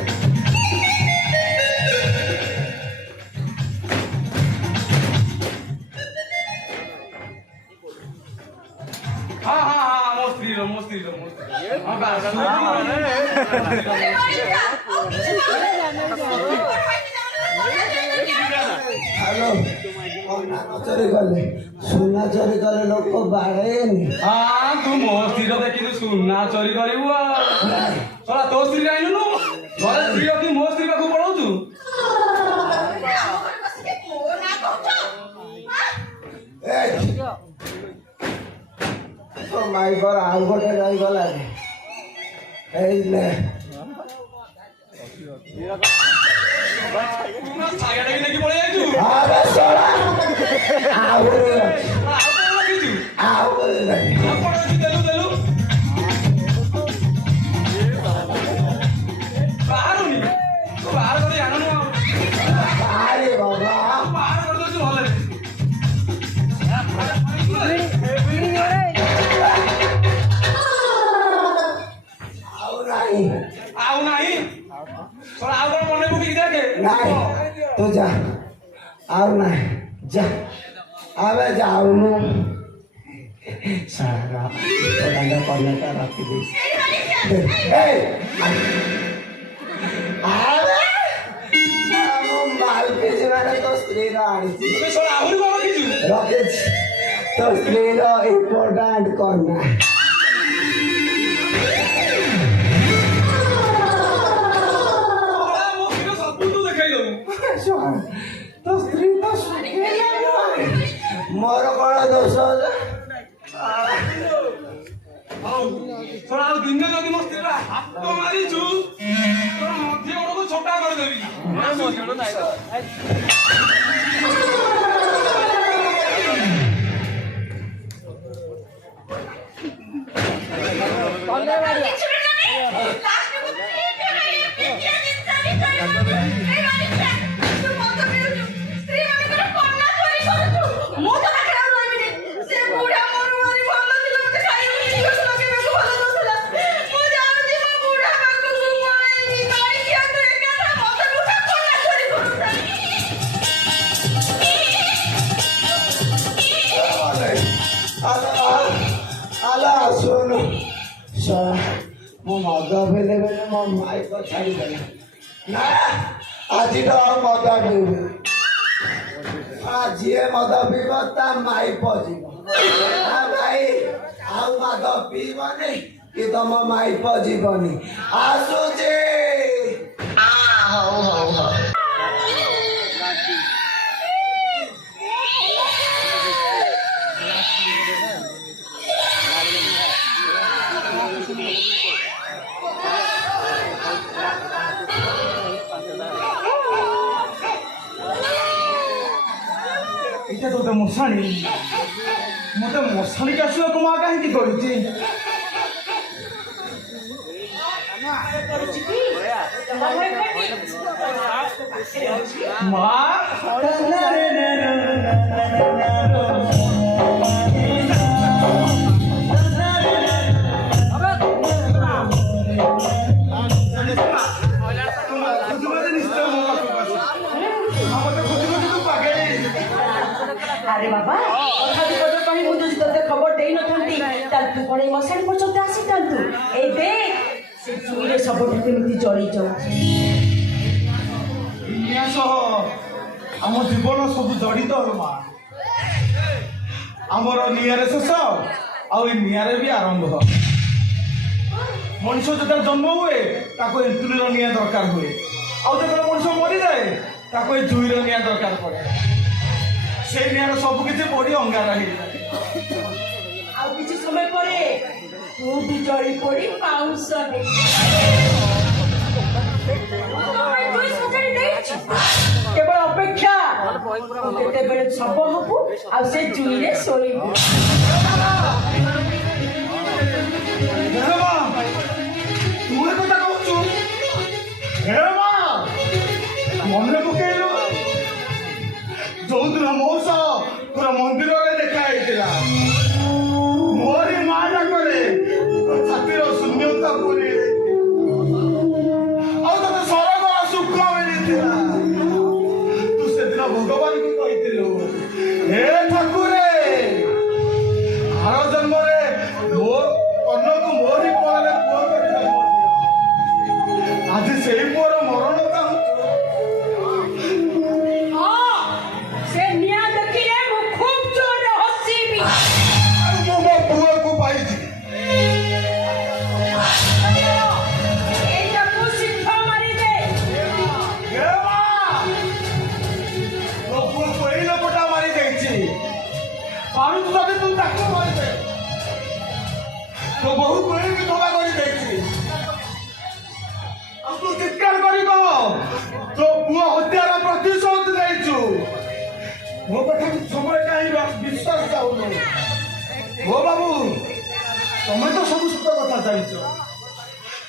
ହଁ ହଁ ହଁ ମୋ ସ୍ତ୍ରୀର ହ୍ୟାଲୋ ଚୋରି କଲେ ସୁନା ଚୋରି କଲେ ଲୋକ ବାଡ଼େନି ହଁ ତୁ ମୋ ସ୍ତ୍ରୀର ଦେଖିଲୁ ସୁନା ଚୋରି କରିବୁ ଶଳା ତୋ ସ୍ତ୍ରୀ ଆଇଲୁନୁ ଘରେ ସ୍ତ୍ରୀ ରଖି ମୋ ସ୍ତ୍ରୀ ପାଖକୁ ପଳଉଛୁ ମାଇକର ଆଉ ଗୋଟେ ରହିଗଲା ଏଇ ନେ ନେଇକି ପଳେଇ ଯାଇଛୁ ଆରେ ଶଳା ଆହୁରି ଅଛି ଆଉ କଣ ରଖିଛୁ ଆହୁରି ନାହିଁ ଆଉ କଣ ଅଛି ଦେଲୁ ବାହାରୁନି ତୁ ବାହାର କରି ଆଣୁନୁ ଆଉ ଆରେ ବାବା ବାହାର କରିଦେଉଛୁ ଭଲରେ ଆଉ ନାହିଁ ଶଳା ଆଉ କଣ ମନେ ପକେଇକି ଦେଖେ ନାଇଁ ତୁ ଯା ଆଉ ନାହିଁ ଯା ଆବେ ଯାଉନୁ ସାରା କନେଟା ରଖିଦେଇଛି ମାଲପିଛି ମାନେ ତୋ ସ୍ତ୍ରୀର ଆଣିଛି ଶଳା ଆହୁରି କଣ ରଖିଛୁ ରଖିଛି ତୋ ସ୍ତ୍ରୀର ଇମ୍ପୋର୍ଟାଣ୍ଟ କନା तो स्त्री तो मोर कौन दोष दिन जदि मो स्त्री हाथ मारिचु तोर मध्य गोड़ को छोटा कर देबी আলা শোনো ମୁଁ ମଦ ପିଇଲେ ବେଲେ ମୋ ମାଇକ ଛାଡ଼ିଦେଲା ନା ଆଜି ତ ମଦ ପିଇବି ଯିଏ ମଦ ପିଇବ ତା ମାଇପ ଯିବ ନା ଭାଇ ଆଉ ମଦ ପିଇବନି କି ତମ ମାଇପ ଯିବନି ଆସୁଛି ହଉ ହଉ ହଉ এটা তো মশাণী মতো মশাণীকে আসলে মা কাহিঁকি করছে মা আরে বাবা কথা বিপদ কহি মু যদি তোতে খবর দেই নথান্তি তাহলে তু কোন এই মশারি পর্যন্ত আসিতান্তু এই দেখ সে চুইরে সবটা কেমিতি জড়ি যাଉଛି নিয়া সহ ଆମ ଜୀବନ ସବୁ ଜଡ଼ିତ ମା ଆମର ନିଆଁରେ ଶେଷ ଆଉ ଏ ନିଆଁରେ ବି ଆରମ୍ଭ ମଣିଷ ଯେତେବେଳେ ଜନ୍ମ ହୁଏ ତାକୁ ଏନ୍ତୁଳିର ନିଆଁ ଦରକାର ହୁଏ ଆଉ ଯେତେବେଳେ ମଣିଷ ମରିଯାଏ ତାକୁ ଏ ଜୁଇର ନିଆଁ ଦରକାର ପଡେ সেই নিয়ার সব কিছু পড়ি অঙ্গারা হয়ে ଆଉ କିଛି ସମୟ ପରେ ତୁ ବି ଜଳି ପଡି ପାଉଁଶ କେବଳ ଅପେକ୍ଷା କେତେବେଳେ ଶବ ହବୁ ଆଉ ସେ ଜୁଇରେ ଶୋଇବୁ ତୁ ଏ କଥା କହୁଛୁ ମନେ ପକେଇଲୁ ଯୋଉଦିନ ମଉସ ପୁରା ମନ୍ଦିରରେ ଦେଖା ହେଇଥିଲା ମୋରି ମା ଡାକରେ ଛାତିର ଶୂନ୍ୟତା ପୁରୀ ଆଉ ତତେ ସରଗର ସୁଖ ମିଳିଥିଲା ତୁ ସେଦିନ ଭଗବାନଙ୍କୁ କହିଥିଲୁ ହେ ଠାକୁରେ ଆର ଜନ୍ମରେ ମୋ କର୍ଣ୍ଣକୁ ମୋରି ପରେ ପୁଅ କରି ଜନ୍ମ ଦିଅ ଆଜି ସେଇ ପୁଅର ମରଣ ଚାହୁଁଛୁ তো বহু করে ବି ଧୋକା କରିଦେଇଛି ଆଉ ତୁ ଚିତ୍କାର କରି କହ ତୋ ପୁଅ ହତ୍ୟାର ପ୍ରତିଶୋଧ ନେଇଛୁ ମୋ କଥାକୁ ସମୟ କାହିଁ ବିଶ୍ୱାସ ଯାଉନି ହୋ ବାବୁ ତମେ ତ ସବୁ ସତ କଥା ଜାଣିଛ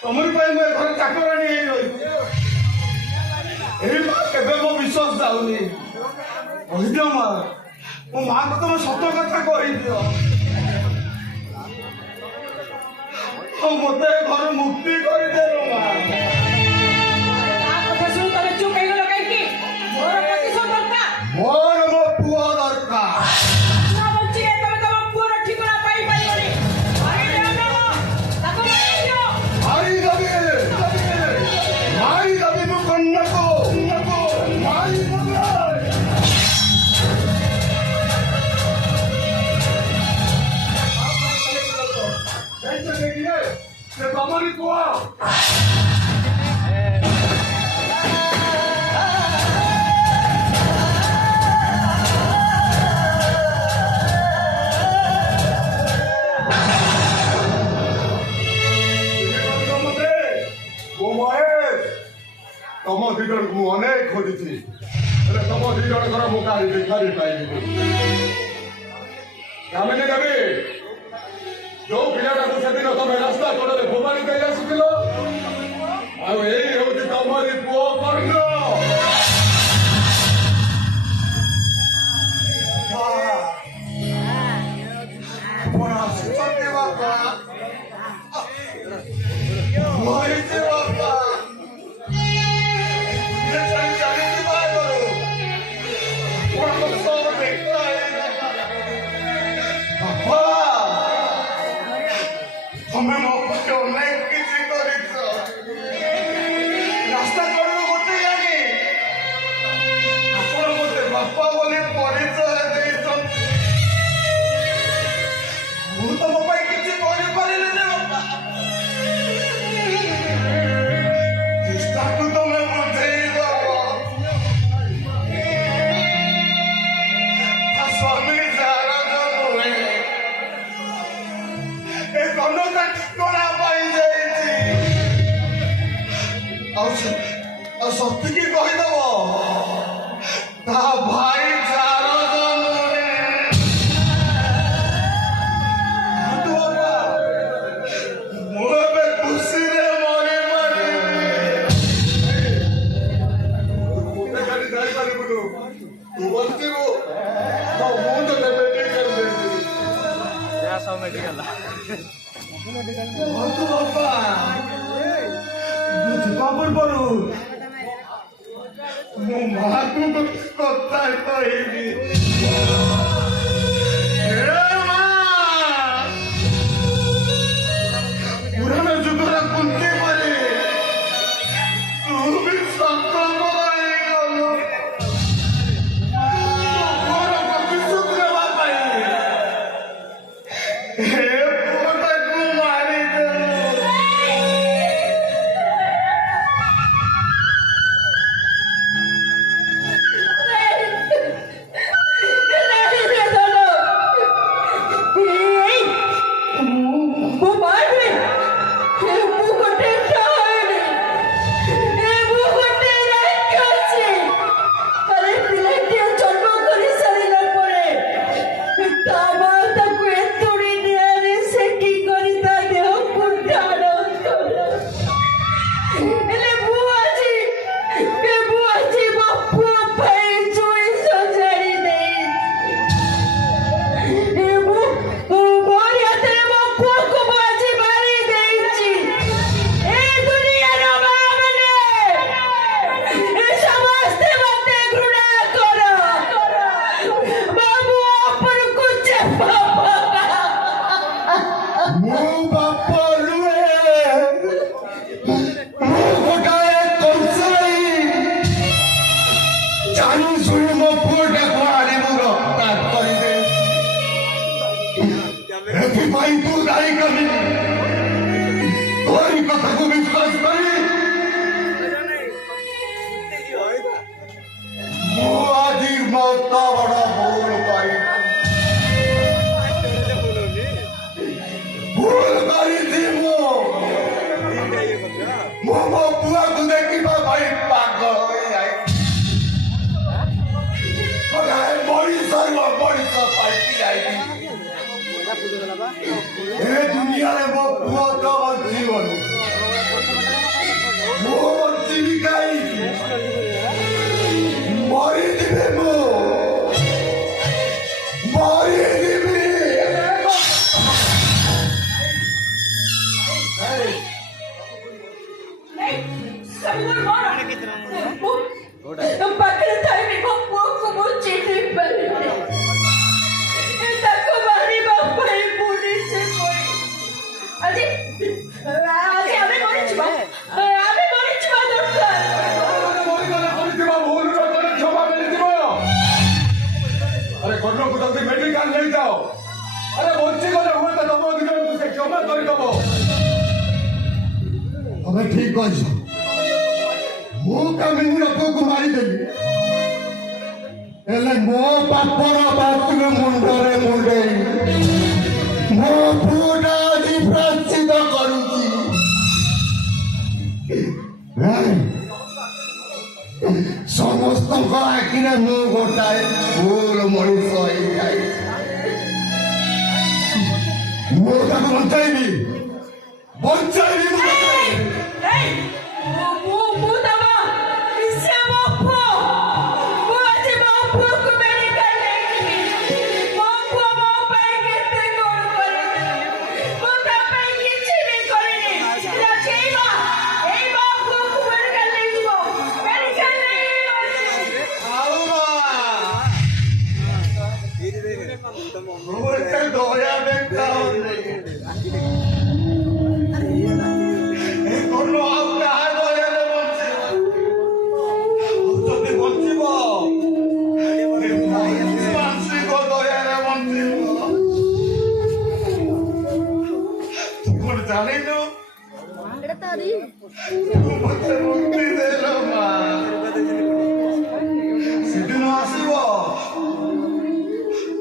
ତମରି ପାଇଁ ମୁଁ ଏ ଘରେ ଚାକରାଣୀ ହେଇ ରହିଛି ଏହି ମା କେବେ ମୋ ବିଶ୍ୱାସ ଯାଉନି କହିଦିଅ ମା ମୋ ମାଆକୁ ତମେ ସତ କଥା କହିଦିଅ ମତେ ଘରୁ ମୁକ୍ତି କରିଦେଲ ମା କଥା ଶୁଣି ତମେ ଚୁପ ହେଇଗଲ କାହିଁକି ମୋର ପ୍ରତିଶୋଧ ଦରକାର ମୋର ମୋ ପୁଅ ଦରକାର ବଞ୍ଚିଲେ ତମେ ତମ ପୁଅର ଠିକଣା ପାଇପାରିବନି ମାରିଦେବି ମୁଁ କନ୍ୟାକୁ ସେ ତମରି ପୁଅ ତମ ଦି ଜଣକୁ ମୁଁ ଅନେକ ଖୋଜିଛି ହେଲେ ତମ ଦି ଜଣଙ୍କର ମୁଁ କାହାରି ଦେଖାରି ପାଇଲିନି କାମିନୀ ଦେବୀ ଯୋଉ ପିଲାଟାକୁ ସେଦିନ ତମେ ରାସ୍ତା କଡ଼ରେ ମରିଛି ବାପା ଚାଲିଛି ବାହାଘର ମୋର ସବୁ ଦେଖା ବାପା ତମେ ମୋ ପାଖେ ଅନେକ କିଛି କରିଛ ରାସ୍ତା କଡ଼ରୁ ଗୋଟେ ଜାଣି ଆପଣ ମୋତେ ବାପା ବୋଲି ପରିଚୟ ଦେଇଛନ୍ତି ମୁଁ ତମ ପାଇଁ କିଛି କରିପାରିଲିନି ବାପା ଚେଷ୍ଟାକୁ ତମେ ବୁଝେଇ ଦବ ତା ସ୍ୱାମୀ ଯାହାର ନୁହେଁ ଏ କନକା ଠିକଣା ପାଇଯାଇଛି ଆଉ ସତିକି କହିଦବ ତା ଭାଇ ଯାହାର ନୁହେଁ ମୁଁ ଏବେ ଖୁସିରେ ମରିପାରିବି ଖାଲି ଯାଇପାରିବୁନୁ ତୁ ବଞ୍ଚିବୁ ତ ମୁଁ ତତେ ମେଡିକାଲ ଦେଇଦେବି ବାପା ମୁଁ ଯିବା ପୂର୍ବରୁ ମୋ ମାଆକୁ କଥା କହିବି पुराना जुगरा कुंती परी तू भी संक्रमण ହେଇଗଲୁ ମୋର ଭବିଷ୍ୟତ ନେବା ପାଇଁ ହେ ପୁଅଟାକୁ ମାରିଦେଲୁ ठीक कह मु कमिनी को मारिदेली हेले मो बापर बातरे मुंडरे मुंडे मो पुटा आज प्राचित करूची समस्त आखिरे मु गोटाए भूल मनीष मो बचाइबी ମତେ ମୁକ୍ତି ଦେଲ ମା ସେଦିନ ଆସିବ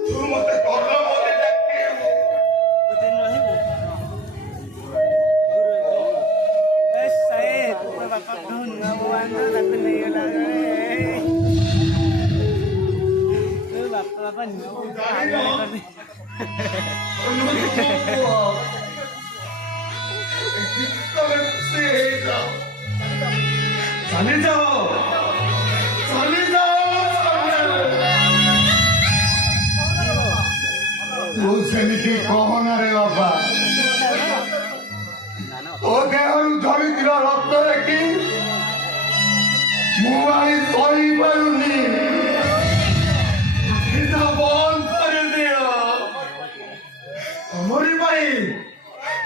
ତୁ ମତେ କର୍ଣ୍ଣ ବୋଲି ଡାକିବୁ ତମେ ଖୁସି ହେଇଯାଅ ଚାଲି ଯାଅ ତୁ ସେମିତି କହନାରେ ବାପା ତୋ ଦେହରୁ ଝରିଥିବା ରକ୍ତ ଦେଖି ମୁଁ ଆଣି ସହିପାରୁନି ବନ୍ଦ କରିଦିଅ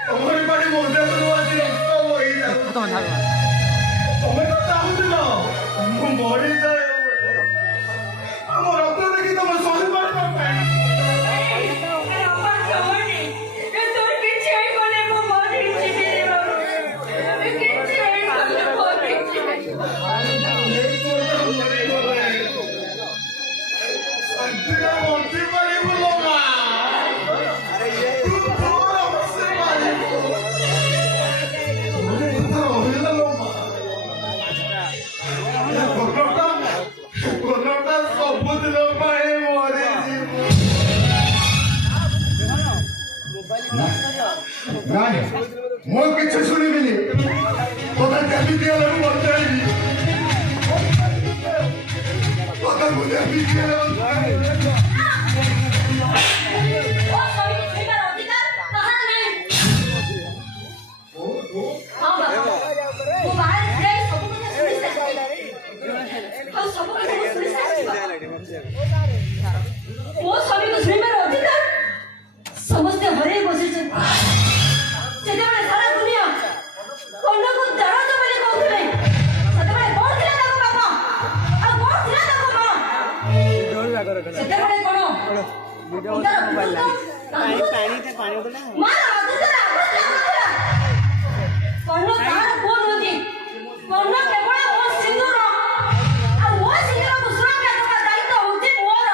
ତମରି ପାଇଁ ମୋ ଦେହରୁ ଆଜି ରକ୍ତ ବହିଯାଉଛି ତମେ ତ ଚାହୁଁଥିଲ ମୁଁ ମରିଯାଏ ଆମ ରକ୍ତ ଦେଖି ତମେ ସହିପାରିବ ପାଇଁ ନାଇଁ ମୁଁ କିଛି ଶୁଣିବିନି ତୋତେ ଯେମିତି ହେଲେ ମୁଁ ବଞ୍ଚାଇବି ତୋତେ ମୁଁ ଯେମିତି ହେଲେ ମୋ ସ୍ୱାମୀକୁ ଶୁଣିବାର ଅଧିକାର ସମସ୍ତେ ହରେଇ ବସିଛନ୍ତି ଯେତେବେଳେ ସାରା ଦୁନିଆ କର୍ଣ୍ଣକୁ ଜାଣନ୍ତୁ ବୋଲି କହୁଥିଲେ ସେତେବେଳେ କଣ ଥିଲା ତାଙ୍କ ବାପା ଆଉ କଣ ଥିଲା ତାଙ୍କ ମା ସେତେବେଳେ କଣ କର୍ଣ୍ଣ କାହାର ପୁଅ ନୁହନ୍ତି କର୍ଣ୍ଣ କେବଳ ମୋ ସିନ୍ଦୁର ଆଉ ମୋ ସିନ୍ଦୁରକୁ ସୁରକ୍ଷା ଦେବା ଦାୟିତ୍ୱ ହଉଛି ମୋର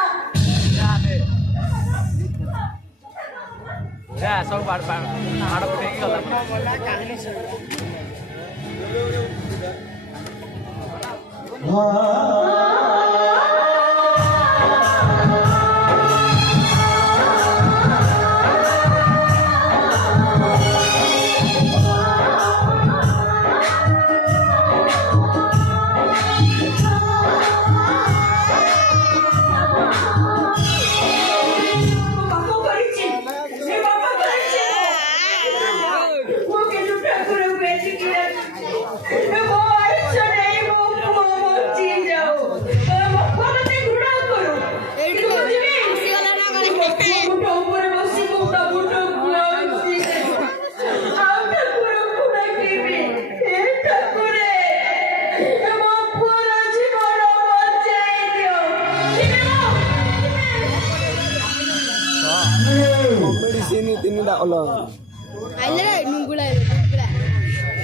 ସବୁ ହାଡ଼ ପଠେଇକି ଗଲା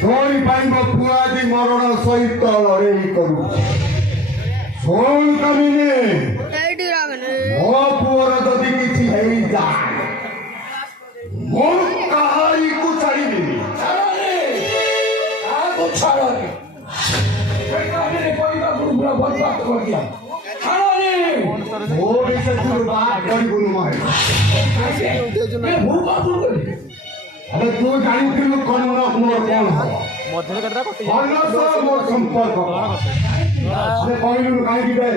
ତୋରି ପାଇଁ ମୋ ପୁଅ ଆଜି ମରଣ ସହିତ ଲଢ଼େଇ କରୁଛି ଶୁଣ କାମିନି ମୋ ପୁଅର ଯଦି କିଛି ହେଇଯାଏ ମୁଁ କାହାରିକୁ ଛାଡ଼ିବିନି ମୋରି ସେଥିରୁ ବାଦ କରିବୁନୁ ଆରେ ତୁ ଜାଣିଥିଲୁ କର୍ଣ୍ଣ ମୋର କଣ କର୍ଣ୍ଣ ସହ ମୋର ସମ୍ପର୍କ ଆରେ କହିଲୁ କାହିଁକି ବେ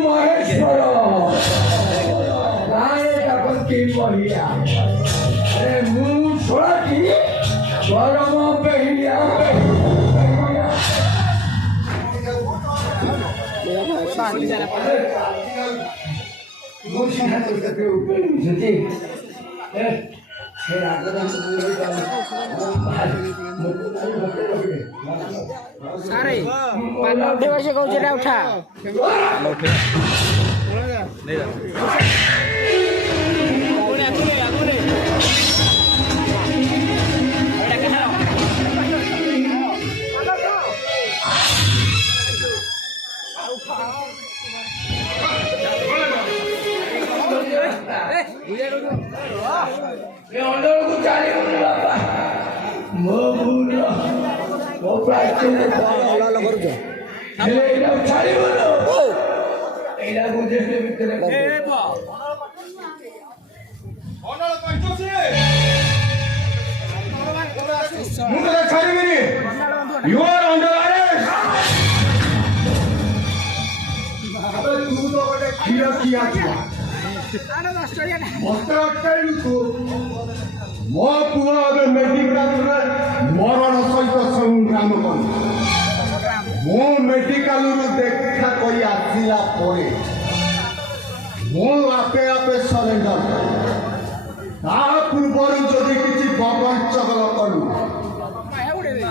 ମହେଶ୍ୱର ମୁଁ ଛୋଡ଼ାଟି ଗରମ ବେହିଆ ମୁଁ ସିନା ସେ ରାଗରେ ଅଣ୍ଡଳକୁ ଚାଲିବନି ବାପା ମୋ ଭୁଲ ମୋ ପ୍ରାଚୀନ କରୁଛ ହେଲେ ଏଇଟାକୁ ଛାଡ଼ିବନି ଏଇଟାକୁ ଯେତେ ଭିତରେ ମୁଁ ତତେ ଛାଡ଼ିବିନି ୟୁ ଆର୍ ଅଣ୍ଡର ଆରେଷ୍ଟ ତୁ ତ ଗୋଟେ କ୍ଷୀର ଖିଆ ଛୁଆ ମତେ ଅଟକାଇଲୁ ତୁ ମୋ ପୁଅ ଏବେ ମେଡିକାଲରେ ମରଣ ସହିତ ସଂଗ୍ରାମ କରୁ ମୁଁ ମେଡିକାଲରୁ ଦେଖା କରି ଆସିଲା ପରେ ମୁଁ ଆପେ ଆପେ ସରେଣ୍ଡର କଲି ତା ପୂର୍ବରୁ ଯଦି କିଛି ବଗଞ୍ଚଗଲ କଲୁ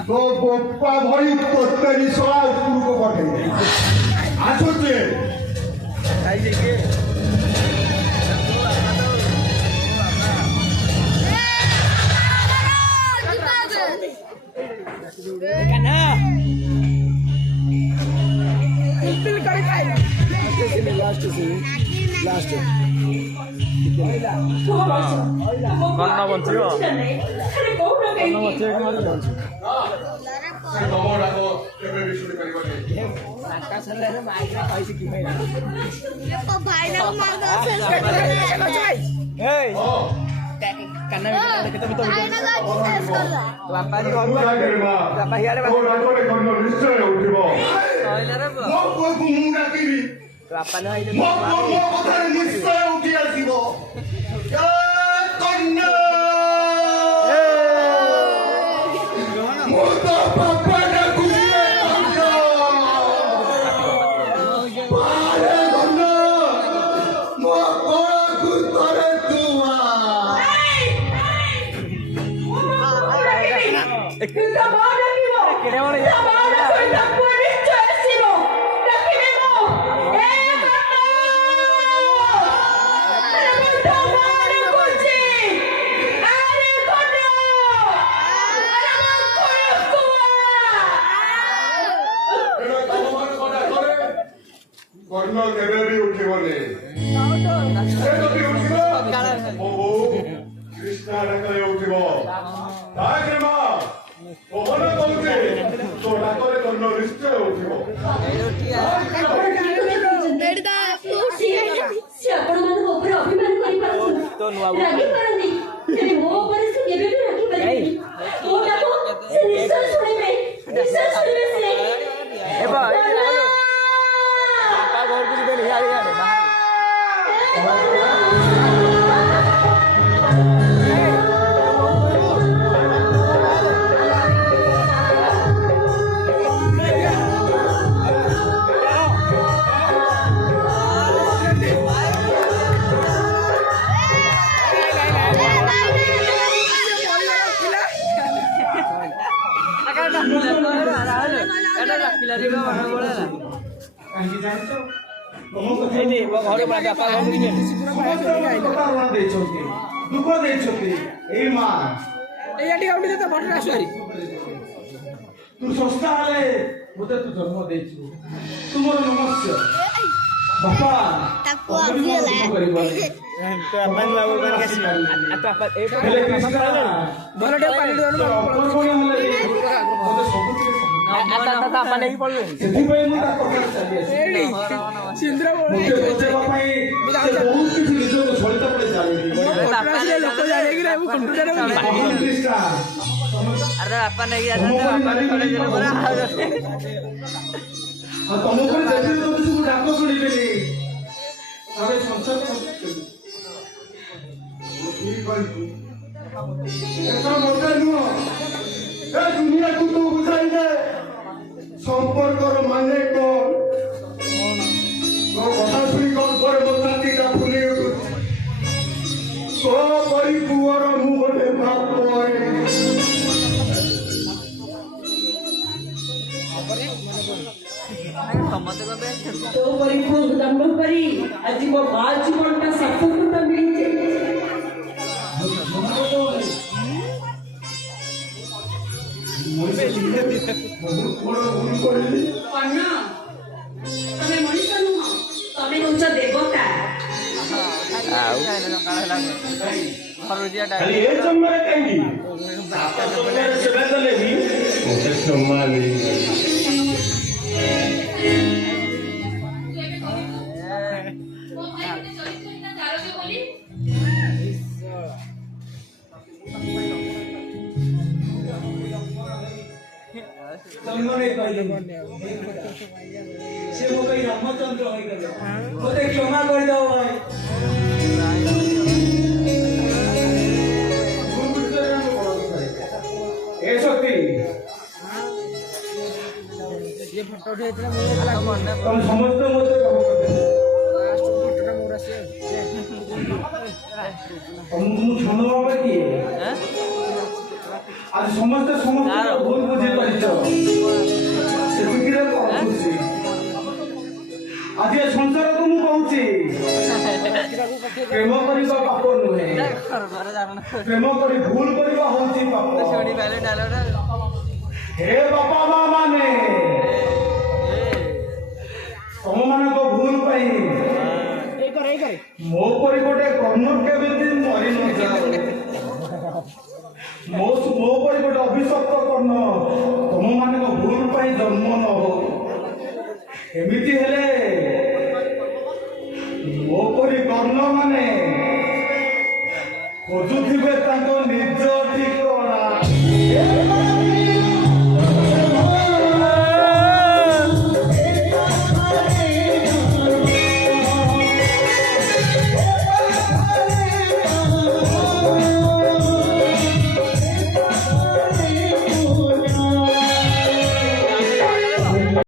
ତୋ ବୋପା ଭଳି ତୋତେରି ଶଳା ଉପରକୁ ପଠେଇ ଆସୁଛି କର୍ଣ୍ଣ ବଞ୍ଚିବ ତମ ଡାକ କେବେ ବି ଶୁଣିପାରିବନି ନିଶ୍ଚୟ ଉଠିବ ମୋ ପୁଅକୁ ମୁଁ ଡାକିବି ମୋ ପୁଅ ମୋ କଥାରେ ନିଶ୍ଚୟ ଉଠି ଆସିବ କନ୍ୟା ମୁଁ ତ ବାପା ଡାକୁଛି ମୋ କଳାକୁ ଥରେ ତୁଆ କର୍ଣ୍ଣ କେବେ ବି ଉଠିବନି ସେ ଯଦି ଉଠିବ କୃଷ୍ଣା ଡାକରେ ଉଠିବ ତାହାକେ ମା ପବନ କହୁଛି ତୋ ଡାକରେ କର୍ଣ୍ଣ ନିଶ୍ଚୟ ଉଠିବ ସେ ଆପଣମାନଙ୍କ ଉପରେ ଅଭିମାନ କରିପାରନ୍ତି ରାଗିପାରନ୍ତି ହେଲେ ମୋ ଉପରେ ସେ କେବେ ବି ରାଗିପାରିବେନି ମୋ ଡାକ ସେ ନିଶ୍ଚୟ ଶୁଣିବେ କାହିଁକି ଜାଣିଛ ଦୁଃଖ ଦେଇଛନ୍ତି ଏଇ ମା ତୁ ଶସ୍ତା ହେଲେ ମୋତେ ତୁ ଜନ୍ମ ଦେଇଛୁ ତୁମର ନମସ୍ୟ ବାପା କରିବନି ସେଥିପାଇଁ ମୁଁ ତା କଥାରେ ଚାଲି ଆସିଲି ବଞ୍ଚେଇବା ପାଇଁ ବହୁତ କିଛି ନିଜକୁ ସଳିତ କରି ଚାଲିଛି ଆଉ ତମ ଉପରେ ଯେତିକି ସବୁ ଡାକ ଶୁଣିବେନି ଥରେ ସଂସାର ମତେ ନୁହଁ ଏ ଦୁନିଆକୁ ତୁ ବୁଝାଇଲେ ସମ୍ପର୍କର ମାନେ କଣ ତୋ କଥା ଶୁଣି କଣ ପରେ ମୋ ଛାତିଟା ଫୁଲି ଉଠୁଛି ତୋ ପରି ପୁଅର ମୁଁ ଗୋଟେ ଆଜି ମୋ ମା ଜୀବନଟା ସାର୍ଥକତା ମିଳିଛି। କର୍ଣ୍ଣ, ତମେ ମଣିଷ ନୁହଁ, ତମେ ହଉଛ ଦେବତା। ଖାଲି ଏ ଜନ୍ମରେ କାହିଁକି ସେବା କଲେ ବି ମୋତେ କ୍ଷମା ନେଇ ମୋ ଭାଇ ଗୋଟେ ଚରିତ୍ରହୀନ ଚାରଜ ବୋଲି ଜନ୍ମ ନେଇ ପାଇଲେନି। ସେ ମୋ ପାଇଁ ରାମଚନ୍ଦ୍ର ହୋଇଗଲେ। ମୋତେ କ୍ଷମା କରିଦବ ଭାଇ। ଏ ଶକ୍ତି ତମେ ସମସ୍ତେ ମୋତେ ତମକୁ ମୁଁ କ୍ଷମା ବାବା କିଏ? ଆଜି ସମସ୍ତେ ସମସ୍ତଙ୍କ ଭୁଲ ବୁଝିପାରିଛ, ସେତିକିରେ କଣ ଖୁସି। ଆଜି ଏ ସଂସାରକୁ ମୁଁ କହୁଛି ପ୍ରେମ କରିବା ପାପ ନୁହେଁ, ପ୍ରେମ କରି ଭୁଲ କରିବା ହଉଛି ପାପ। ହେ ବାପା ମା ମାନେ, ତମମାନଙ୍କ ଭୁଲ ପାଇଁ ମୋ ପରି ଗୋଟେ କର୍ଣ୍ଣ କେମିତି ମରି ନଯାଉ, ମୋ ପରି ଗୋଟେ ଅଭିଶପ୍ତ କର୍ଣ୍ଣ ତମମାନଙ୍କ ଭୁଲ ପାଇଁ ଜନ୍ମ ନ ହଉ। ଏମିତି ହେଲେ ମୋ ପରି କର୍ଣ୍ଣ ମାନେ ଖୋଜୁଥିବେ ତାଙ୍କ ନିଜ ଠିକଣା।